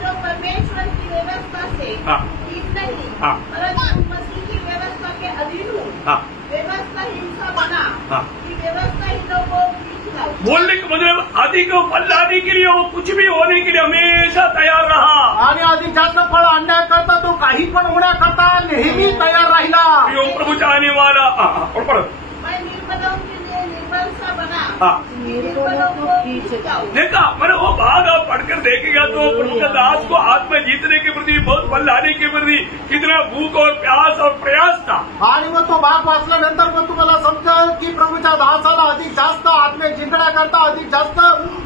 जो परमेश्वर की व्यवस्था से हाँ। ठीक नहीं, हाँ। परंतु मसीह की व्यवस्था के अधीन हूँ। हाँ। व्यवस्थाहीन सा बना हाँ। कि व्यवस्थाहीनों को बीच लाऊं। बोलने का मतलब अधिक फल लाने के लिए वो कुछ भी होने के लिए हमेशा तैयार रहा। आणि अधिक जास्त फळ आणण्याकरता तो काही पण होण्याकरता नेहमी तयार राहिला. यो प्रभु चाहने वाला। और पढ़ो। मैं निर्बलों के लिए निर्बल सा बना हाँ। कि निर्बलों को बीच लाऊं। देखा, मैंने वो भाग आप पढ़कर देखेगा तो प्रभु का दास को आत्मा जीतने के प्रति, बहुत फल लाने के प्रति कितना भूख और प्यास और प्रयास था। आणि मग तो भाग वाचल्यानंतर मग तुम्हाला समजेल की प्रभूच्या दासाला अधिक जास्त आत्मे जिंकण्याकरता, अधिक जास्त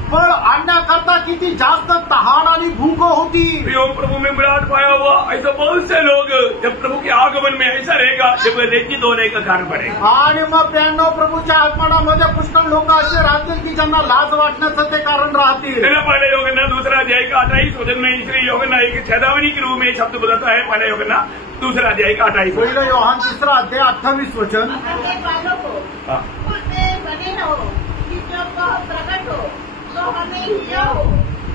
फळ आणण्याकरता किती जास्त तहान आणि भूक होती. प्रियो, प्रभु में विराट पाया हुआ ऐसा बहुत से लोग जब प्रभु के आगमन में ऐसा रहेगा जब लज्जित होने का कारण बनेगा। आणि मग त्यांना प्रभूच्या आगमनामध्ये पुष्कळ लोक असे राहतील की ज्यांना लाज वाटण्याचं ते कारण राहतील. मेरा पहले योगना दूसरा अध्याय का 28 वचन में इसलिए योगना एक छेदावनी के रूप में शब्द बताता है। पहले योगना दूसरा अध्याय का 28 पहिलं योहान 3 अध्याय 28 वचन. अपने बालों को हाँ। उसमें बने रहो कि जब वह प्रकट हो तो हमें हिया हो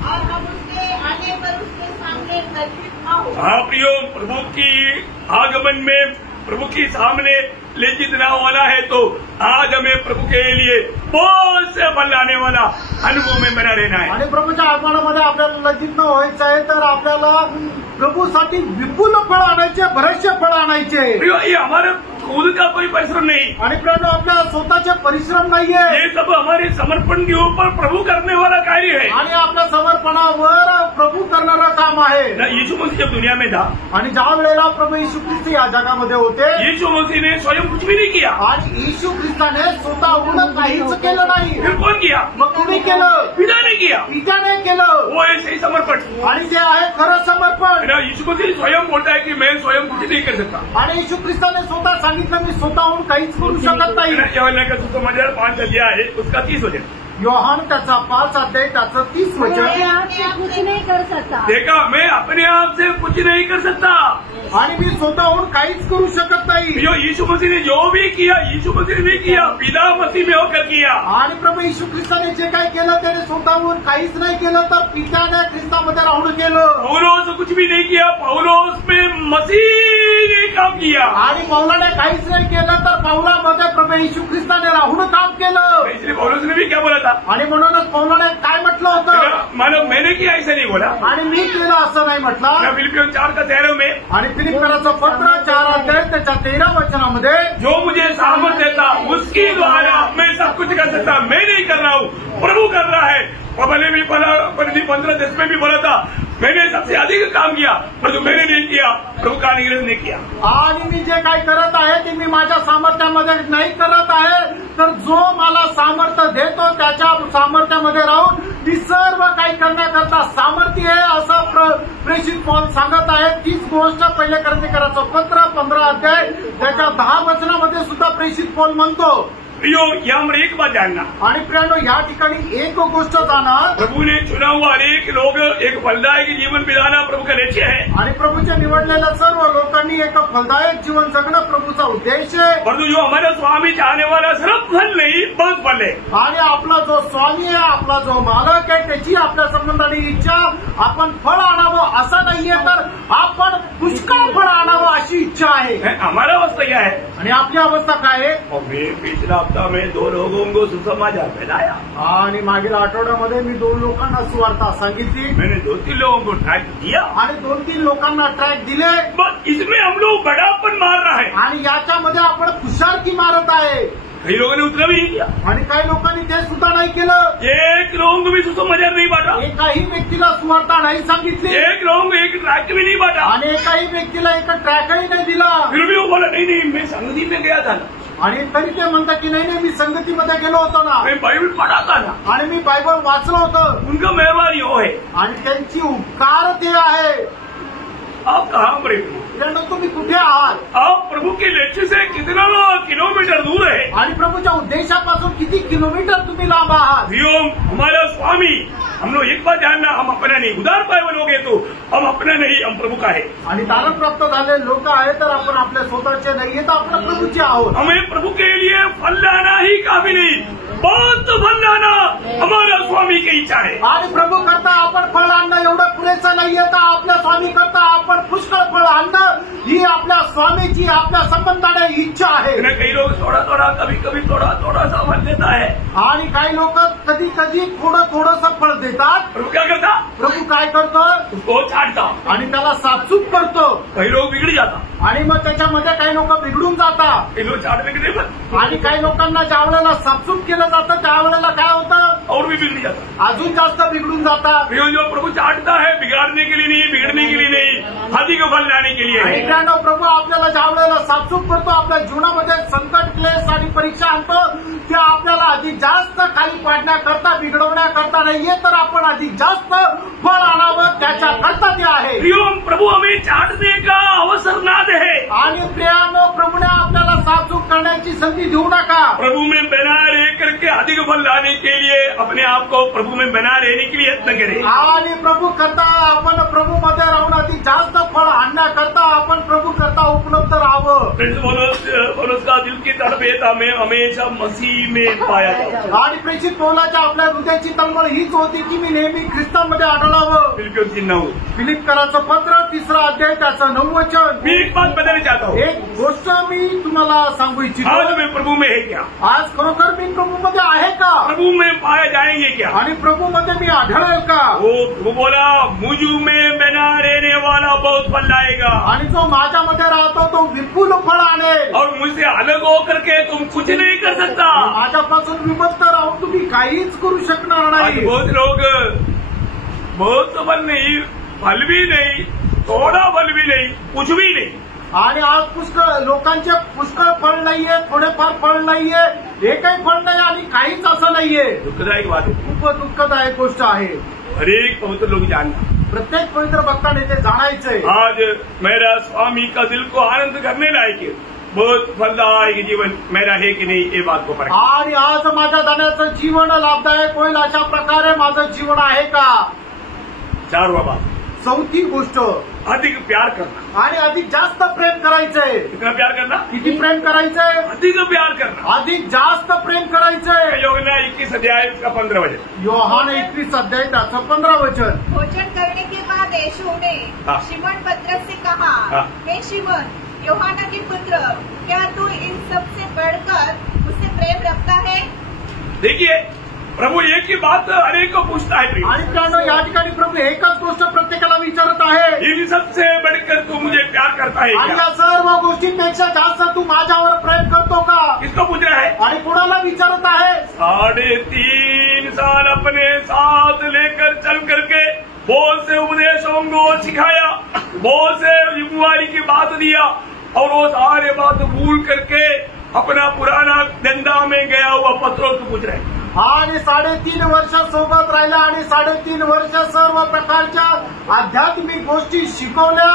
और हम उसके आने पर उसके सामने लज्जित न हो। हाँ प्रियो, प्रभु की आगमन में प्रभु के सामने लज्जित न होना है तो आज हमें प्रभु के लिए बहुत से फल लाने वाला अनुभव में बना रहना है। आणि प्रभूच्या आगमनामध्ये आपल्याला लज्जित न व्हायचं आहे तर आपल्याला प्रभूसाठी विपुल फळ आणायचे, बरेचसे फळ आणायचे. प्रियो, ये हमारे खुद का कोई परिश्रम नहीं, आणि प्रियानो आपल्या स्वतःचे परिश्रम नाहीये. ये सब हमारे समर्पण के ऊपर प्रभु करने वाला कार्य है। आणि आपल्या समर्पणावर प्रभू करणारं काम आहे. ना यीशु मसीह जब दुनिया में था, आणि ज्या वेळेला प्रभू येशू ख्रिस्त या जगामध्ये होते, यीशु मसीह ने स्वयं कुछ भी नहीं किया। आणि येशू ख्रिस्ताने स्वतःहून काहीच केलं नाही. फिर कौन किया? मग कुणी केलं? पिता ने किया। पित्याने केलं. वो ऐसे ही समर्पण। आणि ते आहे खरं समर्पण. ना यीशु मसीह स्वयं बोलता है कि मैं स्वयं कुछ नहीं कर सकता। आणि येशू ख्रिस्ताने स्वतः सांगितलं मी स्वतःहून काहीच करू शकत नाही. यूहन्ना का सुसमाचार 5 अध्याय है उसका 30 वचन। योहान त्याचा 5 अध्याय त्याचं 30 मैं वचन. आपसे कुछ नहीं कर सकता. देखा, मैं अपने आप से कुछ नहीं कर सकता. आणि मी स्वतःहून काहीच करू शकत नाही. जो यीशु मसीह ने जो भी किया, यीशु मसीह ने नहीं किया, पिता मसीह में होकर किया. आणि प्रभू येशू ख्रिस्ताने जे काही केलं त्याने स्वतःहून काहीच नाही केलं, तर पित्याने ख्रिस्तामध्ये राहून केलं. पौलोस कुछ भी नहीं किया, पौलोस में मसीह ने काम किया. आणि पौलाने काहीच नाही केलं, तर पौलामध्ये प्रभू येशू ख्रिस्ताने राहून काम केलं. इसलिए पौलोस ने भी क्या बोला था? आणि म्हणूनच पौलाने काय म्हटलं होतं? मानो मैंने किया ऐसा नहीं बोला. आणि मी केलं असं नाही म्हटलं. फिलिपियों 4 का 13 में, आणि फिलिप्पियराचं पत्र 4 अध्याय त्याच्या 13 वचनामध्ये, जो मुझे सामर्थ देता उसके द्वारा मैं सब कुछ कर सकता. मैं नहीं कर रहा हूँ, प्रभु कर रहा है. और मैंने भी 15-10 में भी बोला था, मैंने सबसे अधिक काम किया, परंतु मैंने नहीं किया, प्रभु का अनुग्रह ने किया. आणि मी जे काही करत आहे ते मी माझ्या सामर्थ्यामध्ये नाही करत आहे, तर जो मला सामर्थ्य देतो त्याच्या सामर्थ्यामध्ये राहून ती सर्व काही करण्याकरता सामर्थ्य आहे, असं प्रेषित पौल सांगत आहे. तीच गोष्ट पहिले करायचं पत्र 15 अध्याय त्याच्या 10 वचनामध्ये सुद्धा प्रेषित पौल म्हणतो. प्रियो, यामुळे एक बात जानना. आणि प्रियानो, या ठिकाणी एक गोष्ट जाणं, प्रभु ने चुना हुआ अनेक लोग एक फलदायक जीवन बिताना प्रभु का लक्ष्य है. आणि प्रभूच्या निवडलेल्या सर्व लोकांनी एक फलदायक जीवन जगणं प्रभूचा उद्देश आहे. परंतु जो हमारा स्वामी चाहने वाला सिर्फ फल नहीं, बहुत फल है. आणि आपला जो स्वामी आहे, आपला जो मालक आहे, त्याची आपल्या संबंधाने इच्छा आपण फळ आणावं असं नाहीये, तर आपण पुष्कळ फळ आणावं अशी इच्छा आहे. हमारा अवस्था क्या है? आणि आपली अवस्था काय आहे? और मैं पिछला हफ्ता में 2 लोगों को सुसमाचार फैलाया. आणि मागील आठवड्यामध्ये मी 2 लोकांना सुवार्ता सांगितली. मैंने 2-3 लोगों को ट्रैक दिया. आणि 2-3 लोकांना ट्रॅक दिले. बस इसमें हम लोग बड़ापन मार रहा है. आणि याच्यामध्ये आपण खुशारकी मारत आहे. कई लोगों ने उतना भी नहीं किया. आणि काही लोकांनी ते सुद्धा नाही केलं. एक लोगों को भी सुसमाचार नहीं बांटा. एकाही व्यक्तीला सुवार्ता नाही सांगितली. एक लोगों को एक ट्रैक भी नहीं बांटा. आणि एकाही व्यक्तीला एक ट्रॅकही नाही दिला. फिर भी वो बोला, नहीं मैं संगति में गया था ना, आणि तरी ते म्हणतात की नाही मी संगतीमध्ये गेलो होतो ना, मैं बाइबल पढ़ा था ना. आणि मी बायबल वाचलं होतं. उनका मेहरबानी हो है. आणि त्यांची उपकार ते आहे. आप कहाँ पर? त्यानं तुम्ही कुठे आहात? आप प्रभु के लक्ष्य से कितना किलोमीटर दूर है. आणि प्रभूच्या उद्देशापासून किती किलोमीटर तुम्ही लांब आहात? प्रियो, हमारा स्वामी, हम लोग एक बात जानना, हम अपना नहीं, उदार पाए बनोगे तो हम अपना नहीं, हम प्रभु का है. आणि तारण प्राप्त झाले लोक आहे, तर आपण आपल्या स्वतःचे नाहीये, तर आपण प्रभूचे आहोत. हमें प्रभु के लिए फल लाना ही काफी नहीं, बहुत फल लाना हमारा स्वामी की इच्छा है. आणि प्रभू करता आपण फळ आणणं एवढं पुरेसं नाहीये, तर आपल्या स्वामी करता आपण पुष्कळ फळ आणणं ही आपल्या स्वामीची आपल्या संबंधाने इच्छा आहे. कई लोग थोड़ा कभी थोड़ा सा फल देता है. आणि काही लोक कधी कधी थोडंसं फळ देतात. प्रभु क्या करता? प्रभू काय करतो? उसको छाटता. आणि त्याला साफसूफ करतो. कई लोग बिगड़ जाता. आणि मग त्याच्यामध्ये काही लोक बिघडून जातात. कई लोग छाटने के नहीं. आणि काही लोकांना ज्या वेळेला साफसूफ केलं जातं त्यावेळेला काय होतं? और भी बिगड़ जाता. अजून जास्त बिघडून जातात. जो प्रभु चाटता है बिगाड़ने के लिए नहीं, बिगड़ने के लिए नहीं, अधिक फल लाने के लिए है. मित्रांनो, प्रभू आपल्याला ज्या वेळेला साफसूफ करतो, आपल्या जीवनामध्ये संकट, क्लेश आणि परीक्षा आणतो, ते आपल्याला अधिक जास्त खाली पाडण्याकरता, बिघडवण्याकरता नाहीये, तर आपण अधिक जास्त फळ आणावं त्याच्याकरता ते आहे. प्रभु हमें चाटने का अवसर ना दे. आणि प्रियानो, प्रभूने आपल्याला साफसूफ करण्याची संधी देऊ नका. प्रभु में बना रह करके अधिक फल लाने के लिए अपने आप को प्रभु में बना रहने के लिए यत्न करें. आणि प्रभू करता आपण प्रभू मध्ये राहून अधिक जास्त फळ आणण्याकरता आपण प्रभू करता उपलब्ध राहावं. पौलुस का दिल की तड़प था, मैं हमेशा मसीह में पाया जाऊं. आणि प्रेषित पौलाच्या आपल्या हृदयाची तळमळ हीच होती की मी नेहमी ख्रिस्तामध्ये आढळावं. फिलिप्पियराचं पत्र 3 अध्याय त्याचं 9 वचन. मी एक बात बताना चाहता हूँ. एक गोष्ट मी तुम्हाला सांगू इच्छितो. आज मैं प्रभु में है क्या? आज खरोखर मी प्रभूमध्ये आहे का? प्रभु में पाया जाएंगे क्या? आणि प्रभूमध्ये मी आढळेल का? वो बोला, मुझ में बना रहने वाला बहुत फल लाएगा. आणि जो माझ्यामध्ये राहतो तो विपुल फळ आणेल. और मुझसे अलग होकर के तुम कुछ नहीं कर सकता. माझ्यापासून विभक्त राहून तुम्ही काहीच करू शकणार नाही. बहुत लोग बहुत फल नहीं, फल भी नहीं, थोड़ा फल भी नहीं, कुछ भी नहीं. आणि आज पुष्कळ लोकांचे पुष्कळ फळ नाहीये, थोडेफार फळ नाहीये, एकही फळ नाही आणि काहीच असं नाहीये. दुःखदायक बात आहे. खूप दुःखदायक गोष्ट आहे. हरेक पवित्र लोग जानना, प्रत्येक पवित्र भक्ताने ते जाणायचंय. आज मेरा स्वामी का दिल को आनंद करने लायक है. बहुत फलदायक जीवन मेरा है कि नहीं, ये बात को परख। आणि आज माझ्या जाण्याचं जीवन लाभदायक होईल अशा प्रकारे माझं जीवन आहे का? 4वा बात, चौथी गोष्ट, अधिक प्यार करना। आणि अधिक जास्त प्रेम करायचंय। कितना प्यार करना? किती प्रेम करायचंय? अधिक प्यार करना, अधिक जास्त प्रेम करायचंय। यूहन्ना 21 अध्याय का 15 वचन। योहान 21 अध्याय त्याचं 15 वचन। भोजन करने के बाद यीशु ने हाँ। शिमोन पतरस से कहा, हाँ। हे शिमोन, यूहन्ना के पुत्र, क्या तू इन सब से बढ़कर मुझसे प्रेम रखता है? देखिए, प्रभु एक ही बात अनेक को पूछता है। आणि त्यानं या ठिकाणी प्रभू एकच गोष्ट प्रत्येकाला विचारत आहे, इन सबसे बढ़कर तू मुझे प्यार करता है आणि क्या? या सर्व गोष्टींपेक्षा जास्त तू माझ्यावर प्रेम करतो का? किसको पूछ रहा है? आणि कोणाला विचारत आहे? 3.5 साल अपने साथ लेकर चल करके बहुत से उपदेशों को सिखाया, बहुत से युवारी की बात दिया, और वो सारे बात भूल करके अपना पुराना धंधा में गया हुआ पत्रों को पूछ रहे हैं। आणि 3.5 वर्ष सोबत राहिला आणि 3.5 वर्ष सर्व प्रकारच्या आध्यात्मिक गोष्टी शिकवल्या,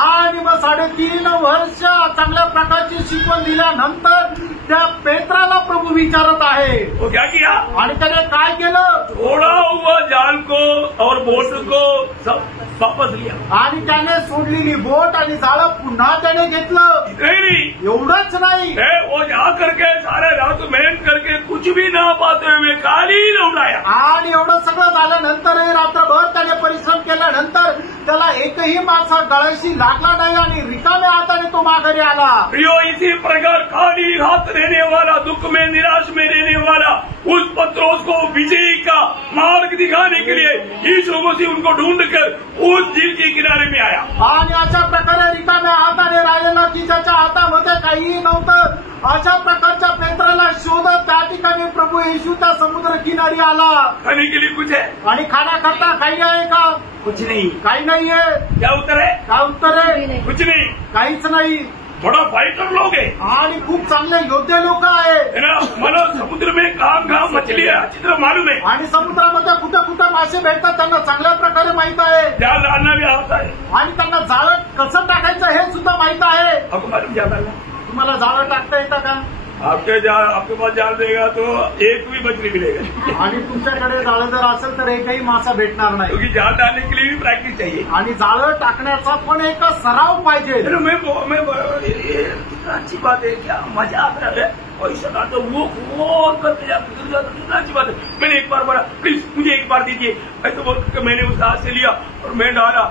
आणि मग 3.5 वर्ष चांगल्या प्रकारची शिकवण दिल्यानंतर त्या पेत्राला प्रभू विचारत आहे, वो क्या किया? आणि त्याने काय केलं? छोड़ा हुआ जाल को और बोट को सब वापस लिया। आणि त्याने सोडलेली बोट आणि जाळं पुन्हा त्याने घेतलं। नहीं, एवढंच नाही, वो जा करके सारे रात मेहनत करके कुछ भी ना पाते हुए खाली लौटाया। आणि एवढं सगळं झाल्यानंतरही रात्रभर त्याने परिश्रम केल्यानंतर त्याला एकही मासा गळ्याशी लागला नाही आणि रिकाम्या हाताने तो माघारी आला। प्रियो, इसी प्रकार खाली हाथ रहने वाला, दुख में निराश में रहने वाला उस पत्रोस को विजय का मार्ग दिखाने के लिए यीशु मसीह उनको ढूंढकर उस झील के किनारे में आया। आणि अशा प्रकारे रिकाम्या हाताने राहिलेला, की ज्याच्या हातामध्ये काहीही नव्हतं, अशा प्रकारच्या पेत्राला शोधत त्या ठिकाणी प्रभू येशू त्या समुद्र किनारी आला। खाने के लिए कुछ है? आणि खाण्याकरता काही आहे का? कुछ नहीं। काही नाहीये। क्या उत्तर है? काय उत्तर आहे? कुछ नहीं। काहीच नाही। बड़ा फाइटर लोग है आणि खूप चांगले योद्धे लोक आहे ना। मला समुद्र में कहाँ मछली है अच्छी तरह मालूम है, आणि समुद्रामध्ये कुठे कुठे मासे भेटतात त्यांना चांगल्या प्रकारे माहित आहे, जाल डालना भी आता है। आणि त्यांना जाळं कसं टाकायचं हे सुद्धा माहित आहे। आपको मालूम जाल डालना? तुम्हाला जाळं टाकता येतं का? आपके पास जाल देगा तो एक भी मछली मिलेगा, आणि तुमच्याकडे जाळं जर असेल तर एकही मासा भेटणार नाही, क्योंकि जाल डालने के लिए भी प्रैक्टिस चाहिए। आणि जाळं टाकण्याचा पण एक सराव पाहिजे। मैं कितना अच्छी बात है, क्या मजा आता है। और इस तरह तो वो करते जाते कितना अच्छी बात है। मैंने एक बार बोला, प्लीज मुझे एक बार दीजिए, ऐसे बोल के मैंने उस हाथ से लिया और मैं डाला,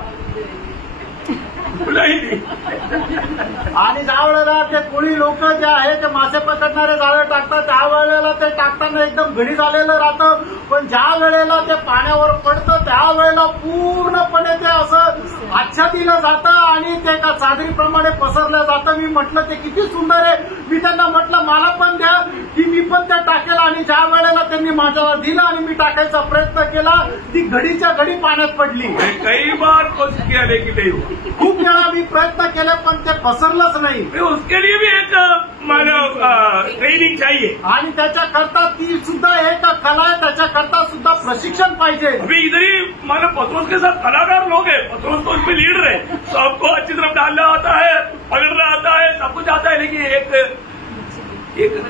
नहीं। आणि ज्या वेळेला ते कोळी लोक जे आहे ते मासे पकडणारे जाळं टाकतात, त्यावेळेला ते टाकताना एकदम घडी झालेलं राहतं, पण ज्या वेळेला ते पाण्यावर पडतं त्यावेळेला पूर्णपणे ते असं आच्छादिलं जातं आणि ते एका चादरीप्रमाणे पसरलं जातं। मी म्हटलं ते किती सुंदर आहे, मी त्यांना म्हटलं मला पण द्या की मी पण त्या टाकेल, आणि ज्या वेळेला त्यांनी माझ्याला दिलं आणि मी टाकायचा प्रयत्न केला, ती घडीच्या घडी पाण्यात पडली। कई बार कोशिश किया लेकिन नहीं हुआ। खूप वेळा मी प्रयत्न केले पण ते पसरलंच नाही। उसके लिए भी एक ट्रेनिंग चाहिए, आणि त्याच्याकरता ती सुद्धा एक कला आहे, त्याच्याकरता सुद्धा प्रशिक्षण पाहिजे। अभी इधर ही मानो पत्रोस के साथ कलाकार लोग हैं, पत्रोस तो उसमें लीडर है, सबको अच्छी तरफ डालना आता है, पकड़ना आता है, सब कुछ आता है, लेकिन एक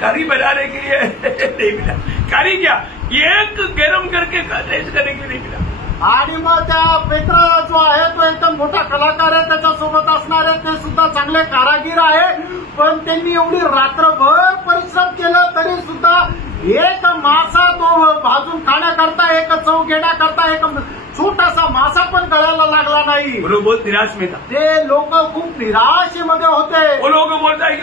करी बनाने के लिए नहीं मिला। करी क्या, एक गरम करके टेस्ट करने के लिए नहीं मिला। आणि मग त्या पेत्र जो आहे तो एकदम मोठा कलाकार आहे, त्याच्यासोबत असणारे ते सुद्धा चांगले कारागीर आहे, पण त्यांनी एवढी रात्रभर परिश्रम केलं तरी सुद्धा एक मासा तो भाजून खाण्याकरता, एक चव घेण्याकरता एक छोटासा मासा पण गळायला लागला नाही। वो लोग बहुत निराश में था, ते लोक खूप निराशेमध्ये होते। वो लोग बोलता है कि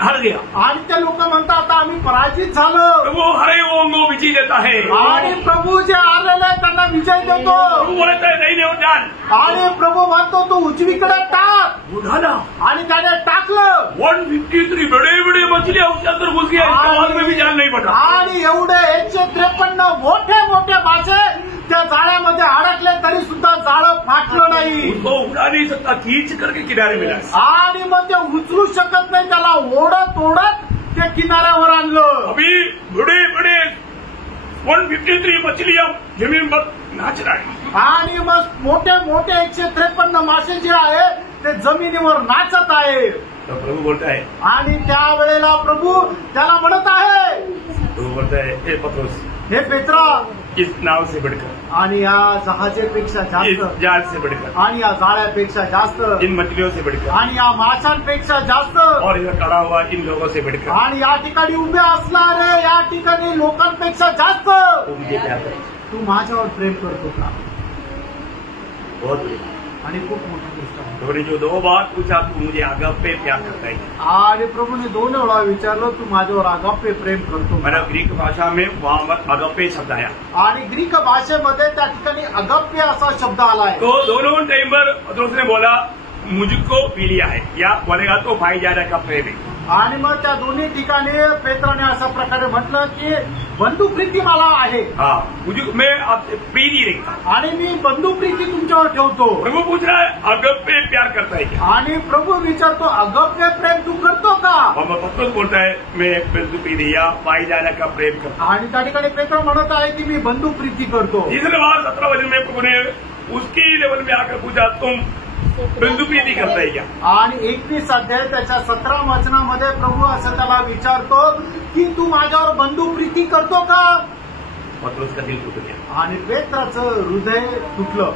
हार गया, आणि ते लोक म्हणतात आता आम्ही पराजित झालो। वो हरे वो विजय देता है, आणि प्रभू जे आलेले आहेत त्यांना विजय देतो। वो बोलता है नहीं नहीं डाल, आणि प्रभू म्हणतो तू उजवीकडे टाक, वो डाला, आणि त्याने टाकलं। 153 बड़े बड़े मछलियां उसके अंदर घुस गया, इसके बाद में भी जाल नहीं पड़ा। आणि एवढे 153 मोठे मोठे मासे त्या जाळ्यामध्ये अडकले तरी सुद्धा जाळं फाटलं नाही। उसको उड़ा नहीं सकता, खींच करके किनारे मिला। आणि मग ते उचलू शकत नाही, त्याला ओढत ओढत ते किनाऱ्यावर आणलं। अभी बड़े बड़े 153 मछलियां जमीन पर नाच रहा है, आणि मग मोठे मोठे 153 मासे जे आहे ते जमिनीवर नाचत आहे. तो प्रभु बोलता है, आणि त्यावेळेला प्रभू त्याला म्हणत आहे, प्रभु बोलता है, हे पत्रोस, हे पेत्रा, इस नाव से बढ़कर, आणि या जहाजेपेक्षा इस जास्त, जाल से बढ़कर, आणि या जाळ्यापेक्षा जास्त, इन मछलियों से बढ़कर, आणि या माशांपेक्षा जास्त, और इधर खड़ा हुआ इन लोगों से बढ़कर, आणि या ठिकाणी उभे असणारे या ठिकाणी लोकांपेक्षा जास्त तू मुझे प्यार करता है. तू माझ्यावर प्रेम करतो का? बहुत बढ़िया. आणि खूप मोठी गोष्ट आहे. उन्होंने जो 2 बार पूछा, तू मुझे अगापे प्यार करता है. आणि प्रभूने 2 वेळा विचारलं, तू माझ्यावर अगापे प्रेम करतो का? मैंने ग्रीक भाषा में वहां पर अगापे शब्द आया. आणि ग्रीक भाषेमध्ये त्या ठिकाणी अगाप्य असा शब्द आलाय. तो दोनों टाइम पर पत्रोस ने बोला, मुझको पी लिया है, या बोलेगा तो भाईचारे का प्रेम है. आणि मग त्या दोन्ही ठिकाणी पेत्राने अशा प्रकारे म्हटलं की बंधुप्रीती मला आहे. हाँ, मुझे मैं आपसे प्रीति रखता. आणि मी बंधुप्रीती तुमच्यावर ठेवतो. प्रभु पूछ रहा है, अगप्पे प्यार करता है क्या? आणि प्रभू विचारतो, अगप्य प्रेम तू करतो का? और पत्रोस बोलता है, मैं बंधुप्रीति या भाईचारे का प्रेम करता. आणि त्या ठिकाणी पेत्र म्हणत आहे की मी बंधुप्रीती करतो. तीसरे बार 17 वचन में प्रभु ने उसकी लेवल में आकर पूछा, तुम बंधुप्रीति करता है क्या? आणि 21 अध्याय त्याच्या 17 वचनामध्ये प्रभू असं त्याला विचारतो की तू माझ्यावर बंधुप्रीती करतो का? पत्रोस का दिल टूट गया. आणि पेत्राचं हृदय तुटलं.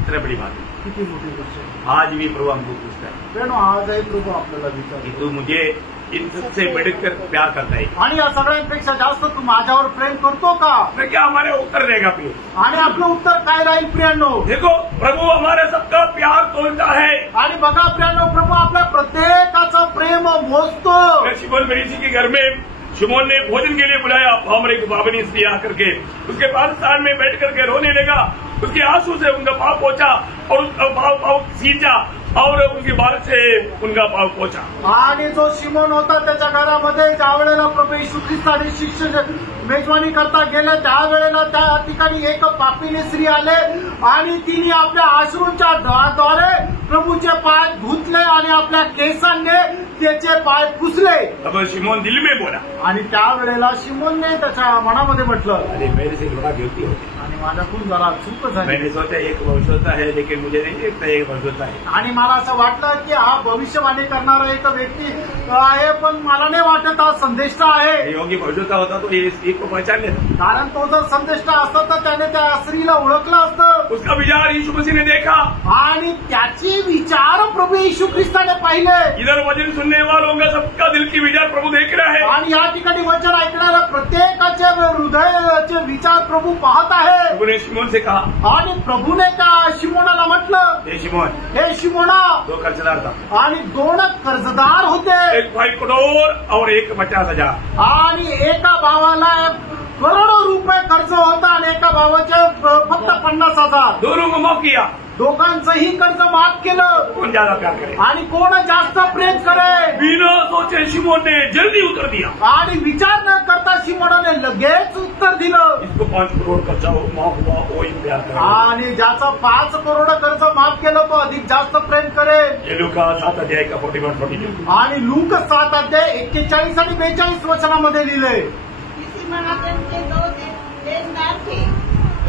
इतना बड़ी बात है. किती मोठी गोष्ट आहे. आज भी प्रभु हमको पूछता है तेणू आजही प्रभू आपल्याला कि विचारतो, तू मुझे इन सबसे बढ़कर प्यार करता है. आणि या सगळ्यांपेक्षा जास्त तू माझ्यावर प्रेम करतो का? मैं क्या हमारे उत्तर देगा प्रिय? आणि आपलं उत्तर काय राहील प्रियांनो? देखो, प्रभु हमारे सबका प्यार तोलता है. आणि बघा प्रियांनो, प्रभू आपल्या प्रत्येकाचं प्रेम मोजतो. शिमोन फरीसी के घर में शिमोन ने भोजन के लिए बुलाया. हमरे एक बाबनी स्त्री आकर के उसके पास स्थान में बैठ करके रोने लगा. उसके आंसू से उनका पाव पोछा और उसका पाव सींचा और उनकी बाल से उनका पाव पोछा. आणि जो शिमोन होता त्याच्या घरामध्ये ज्या वेळेला प्रभू येशू ख्रिस्ताने शिष्य मेजवानी करता गेले त्यावेळेला त्या ठिकाणी एक पापीली स्त्री आले आणि तिने आपल्या अश्रूंच्या द्वारे प्रभूचे पाय धुतले आणि आपल्या केसांनी त्याचे पाय पुसले. अब शिमोन दिल में बोला, आणि त्यावेळेला शिमोनने त्याच्या मनामध्ये म्हटलं, अरे मेरे से थोड़ा गलती होती. आणि माझ्याकडून जरा चूक झाली. मैंने सोचा एक भविष्य होता है, लेकिन मुझे नहीं लगता एक भविष्य होता है. आणि मला असं वाटलं की हा भविष्यवाणी करणारा एक व्यक्ती आहे, पण मला नाही वाटत हा संदेष्टा आहे. योगी भविष्य होता तो ये स्त्री को पहचान लेता. कारण तो जर संदेष्टा असता तर त्याने त्या स्त्रीला ओळखलं असतं. उसका विचार यीशु मसीह ने देखा. आणि त्याचे विचार प्रभू येशू ख्रिस्ताने पाहिले. इधर वचन सुनने वालों का सबका दिल की विचार प्रभु देख रहा है. आणि या ठिकाणी वचन ऐकणाऱ्या प्रत्येकाचे हृदयाचे विचार प्रभू पाहत आहे. प्रभु ने शिमोन से कहा, आणि प्रभूने त्या शिमोनाला म्हटलं, हे शिमोन, हे शिमोना, 2 कर्जदार था. आणि 2 कर्जदार होते. एक 5 करोड़ और एक 50,000. आणि एका भावाला करोडो रुपये कर्ज होता आणि एका भावाचे फक्त 50,000. दोनों को माफ किया. दोघांचंही कर्ज माफ केलं. कौन ज्यादा प्यार करे? आणि कोण जास्त प्रेम करे? बिना सोचे शिमोन ने जल्दी उत्तर दिया. आणि विचार न करता शिमोनाने लगेच उत्तर दिलं. इसको 5 करोड़ कर्जा माफ हुआ, वही प्यार करे. आणि ज्याचं 5 करोड कर्ज माफ केलं तो अधिक जास्त प्रेम करेल. ये लूका 7 अध्याय का 41-42. आणि लूक 7 अध्याय 41 आणि 42 वचनामध्ये लिहिले. किसी महाजन के 2 देनदार थे,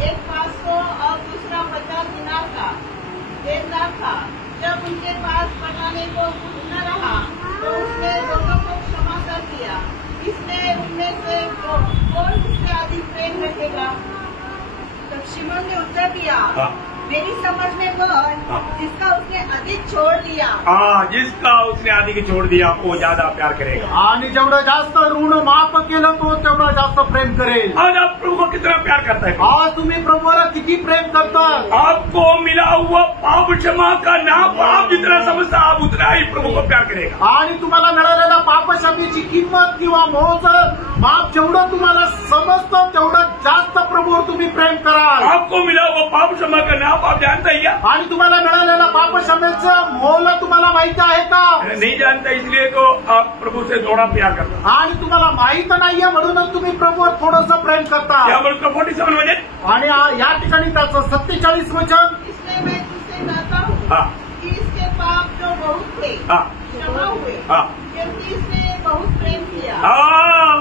एक 500 और दूसरा 50 दिनार का देनदार था. जब उनके पास पटाने को कुछ न रहा तो उसने दोनों को क्षमा कर दिया. इसलिए उनमें से कौन उससे अधिक प्रेम रखेगा? तब शिमोन ने उत्तर दिया, मेरी समझ में जिसका उसने अधिक छोड़ दिया. जिसका उसने अधिक छोड़ दिया वो ज्यादा प्यार करेगा. आणि जेवढं जास्त ऋण माफ केलं तो तेवढं जास्त प्रेम करेल. आज आप प्रभु को कितना प्यार करता है? आज तुम्ही प्रभूवर किती प्रेम करता? आपको मिला हुआ पाप क्षमा का नाप आप जितना समझता आप उतना ही प्रभु को प्यार करेगा. आणि तुम्हाला मिळालेल्या पापक्षमेची किंमत किंवा मोज माप जेवढं तुम्हाला समजतं तेवढं जास्त प्रभूवर तुम्ही प्रेम कराल. आपको मिला हुआ पाप क्षमा का नाप आप जानता ही क्या? आणि तुम्हाला मिळालेल्या पापक्षमेचं मोल तुम्हाला माहिती आहे का? नहीं जानता, इसलिए तो आप प्रभु से थोड़ा प्यार करता. आणि तुम्हाला माहित नाहीये म्हणूनच तुम्ही प्रभूवर थोडंसं प्रेम करता. या बोलतो 47 वचन. आणि या ठिकाणी त्याचं 47 वचन. इसलिए मैं तुझसे कहता हूँ कि इसके पाप जो बहुत थे क्षमा हुए, क्योंकि इसने बहुत प्रेम किया.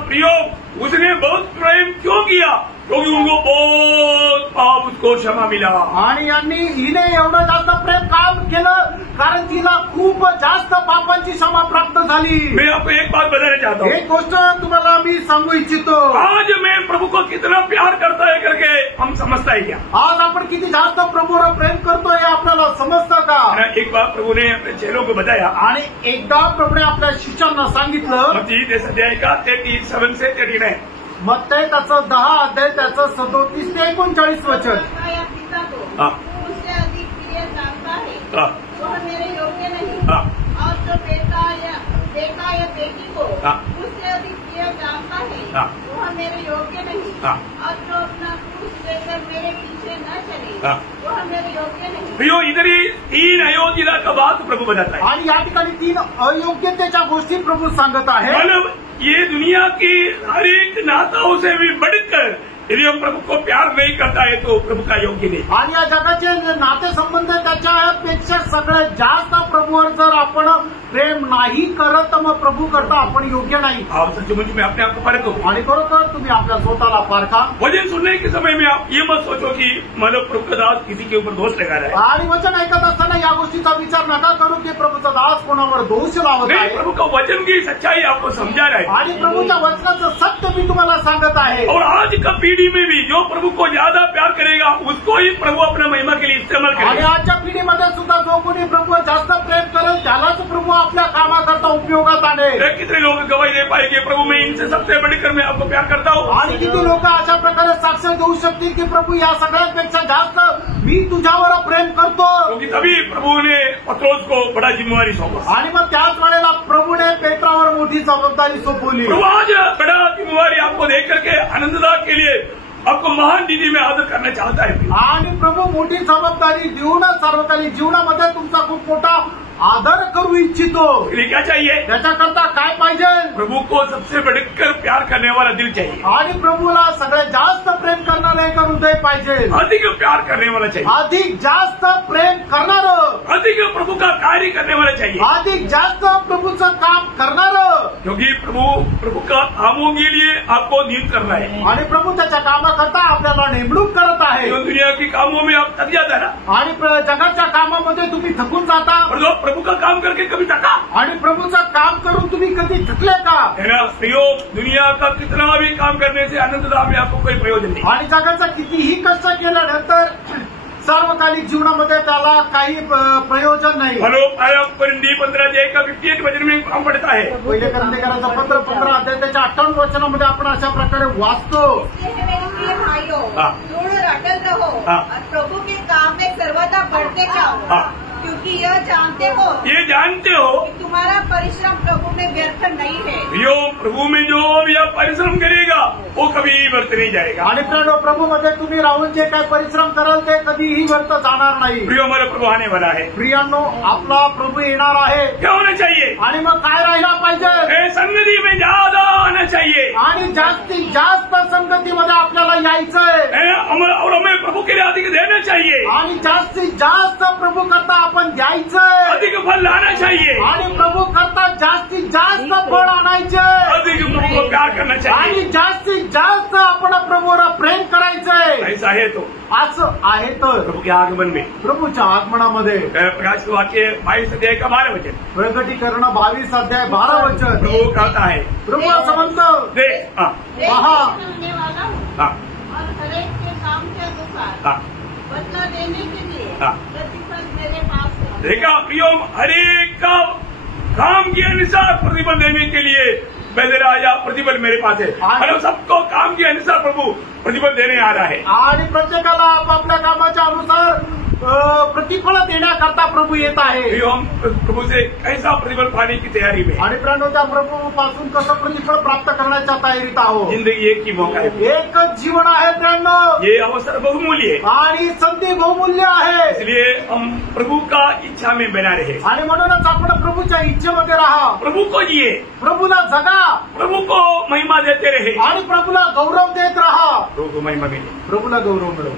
प्रियो, उसने बहुत प्रेम क्यों किया? क्योंकि उनको बहुत पाप उसको क्षमा मिला। आणि हिने एवढं जास्त प्रेम काम केलं कारण तिला खूप जास्त पापांची क्षमा प्राप्त झाली। मैं आपको एक बात बताना चाहता हूँ, एक गोष्ट तुम्हाला मी सांगू इच्छितो। आज मैं प्रभु को कितना प्यार करता है करके हम समझता है क्या? आज आपण किती जास्त प्रभूवर प्रेम करतोय हे आपल्याला समजतं का? एक बार प्रभु ने अपने चेलों को बताया, आणि एकदा प्रभूने आपल्या शिष्यांना सांगितलं, मत्ती 10 अध्याय का 37 से 39, मत्ती त्याचं 10 अध्याय त्याचं 37 ते 39 वचन। या पिता को हाँ। उससे अधिक प्रिय जानता है, हाँ। वह मेरे योग्य नहीं। हाँ। और जो बेटा या बेटी को हाँ। उससे अधिक प्रिय जानता है, हाँ। वह मेरे योग्य नहीं। हाँ। और जो अपना क्रूस लेकर मेरे पीछे न चले, हाँ। वह मेरे योग्य नहीं। प्रियो, इधर ही 3 अयोग्यता का बात प्रभु बताता है। आणि या ठिकाणी 3 अयोग्यतेच्या गोष्टी प्रभू सांगत आहे। मतलब ये दुनिया की हर एक नाताओं से भी बढ़कर यदि हम प्रभु को प्यार नहीं करता है तो प्रभु का योग्य नहीं। आणि या जगाचे नाते संबंध त्याच्यापेक्षा सगळ्यात जास्त प्रभूवर जर आपण प्रेम नाही करत तर मग प्रभू करता आपण योग्य नाही। आप सचमुच में अपने आप को परखो आणि खरोखर तुम्ही आपल्या स्वतःला पारखा। वचन सुनने के समय में आप ये मत सोचो कि मानव प्रभु का दास किसी के ऊपर दोष लगा रहा है। आणि वचन ऐकत असताना या गोष्टीचा विचार नका करू की प्रभूचा दास कोणावर दोष लावत नहीं, आहे। प्रभु का वचन की सच्चाई आपको समझा रहा है। आणि प्रभूच्या वचनाचं सत्य मी तुम्हाला सांगत आहे। और आज का पीढ़ी में भी जो प्रभु को ज्यादा प्यार करेगा उसको ही प्रभु अपना महिमा के लिए इस्तेमाल आणि करेगा। आजच्या पिढीमध्ये सुद्धा जो कोणी प्रभूवर जास्त प्रेम करेल त्यालाच प्रभू आपल्या कामाकरता उपयोगात आणेल। कितने लोग गवाही दे पाएंगे, प्रभु मैं इनसे सबसे बढ़कर मैं आपको प्यार करता हूँ। आणि किती लोक अशा प्रकारे साक्ष देऊ शकतील की प्रभू या सगळ्यांपेक्षा जास्त मी तुझ्यावर प्रेम करतो। क्योंकि तभी प्रभु ने पत्रोस को बड़ा जिम्मेवारी सौंपा। आणि मग त्याच वेळेला प्रभूने पेत्रावर मोठी जबाबदारी सोपवली। प्रभु आज बड़ा जिम्मेवारी आपको दे करके आनंददा के लिए आपको महान निधि में आदर करना चाहता है। आणि प्रभू मोठी जबाबदारी देऊन सार्वजनिक जीवनामध्ये तुमचा खूप मोठा आदर करू इच्छितो। इसलिए क्या चाहिए? त्याच्याकरता काय पाहिजे? प्रभु को सबसे बढ़कर प्यार करने वाला दिल चाहिए। आणि प्रभूला सगळ्यात जास्त प्रेम करणारे एक हृदय पाहिजे। अधिक प्यार करने वाला चाहिए। अधिक जास्त प्रेम करणारं, अधिक प्रभु का कार्य करने वाला चाहिए। अधिक जास्त प्रभूचं काम करणारं। क्योंकि प्रभु का कामों के लिए आपको नियुक्त कर रहा है। आणि प्रभू त्याच्या कामाकरता आपल्याला नेमणूक करत आहे। जो दुनिया के कामों में आप थक जाता है ना, आणि जगाच्या कामामध्ये तुम्ही थकून जाता। और जो प्रभु का काम करके कभी थका आणि प्रभूचं काम करून तुम्ही कधी थकले का? है ना? प्रयोग दुनिया का कितना भी काम करने से आनंददा में आपको कोई प्रयोजन नहीं। आणि जगाचं कितीही कष्ट केल्यानंतर सार्वकालिक जीवनामध्ये त्याला काही प्रयोजन नाही। हेलो, आया परिंदी 15 अध्याय का 58 वचन में काम पड़ता है। पहिले करंदेकरांचं पत्र 15 अध्याय त्याच्या 58 वचनामध्ये आपण अशा प्रकारे वाचतो। मेरे प्रिय भाइयों, हाँ। दूर अटल रहो हाँ। और प्रभु के काम में सर्वदा बढ़ते जाओ, हाँ। क्योंकि यह जानते हो ये जानते हो कि तुम्हारा परिश्रम प्रभु में व्यर्थ नहीं है। यो प्रभु में जो भी आप परिश्रम करेगा वो कभी व्यर्थ नहीं जाएगा। आणि प्रभूमध्ये तुम्ही राहून जे काय परिश्रम कराल ते कधीही व्यर्थ जाणार नाही। प्रियो, हमारा प्रभु आने वाला है। प्रियांनो, आपला प्रभु येणार आहे। क्या होना चाहिए? आणि मग काय राहिला पाहिजे? संगति में ज्यादा आना चाहिए आणि जास्तीत जास्त संगतीमध्ये आपल्याला यायचंय। और हमें प्रभु के लिए अधिक देना चाहिए। आणि जास्तीत जास्त प्रभू करता आपण द्यायचंय। अधिक फल लाना चाहिए। आणि प्रभू करता जास्तीत जास्त फळ आणायचे। अधिक प्रभु को प्यार करना चाहिए। आणि जास्तीत जास्त आपण प्रभूवर प्रेम करायचंय। ऐसा है तो असं आहे तर प्रभु के आगमन में प्रभूच्या आगमनामध्ये प्रकाश वाक्य 22 अध्याय का 12 वचन, प्रकटीकरण 22 अध्याय 12 वचन प्रभु कहता है, प्रभू असं म्हणतो, देख पहा, करने वाला हूँ हाँ, और हरेक के काम के अनुसार हाँ, बदला देने के लिए हाँ। प्रतिफल मेरे पास है। देखा प्रियो, हरेक का काम के अनुसार प्रतिफल देने के लिए मेरा या प्रतिफल मेरे पास है। और सबको काम के अनुसार प्रभु प्रतिफल देने आ रहा है। आणि प्रत्येकाला आपापल्या कामाच्या अनुसार प्रतिफल देण्याकरता प्रभू येत आहे। प्रियो, हम प्रभु से कैसा प्रतिफल पाने की तैयारी में? आणि त्या प्रभू पासून कसं प्रतिफल प्राप्त करण्याच्या तयारीत आहोत। जिंदगी एक ही मौका है, एकच जीवन आहे प्रियांनो। ये अवसर बहुमूल्य है। आणि संधी बहुमूल्य आहे। इसलिए हम प्रभु का इच्छा में बना रहे। आणि म्हणूनच आपण प्रभूच्या इच्छेमध्ये राहा। प्रभु को जिए, प्रभूला जगा, प्रभु को महिमा देते रहे आणि प्रभूला गौरव देत राहा। प्रभु को महिमा मिले। प्रभूला गौरव मिळो।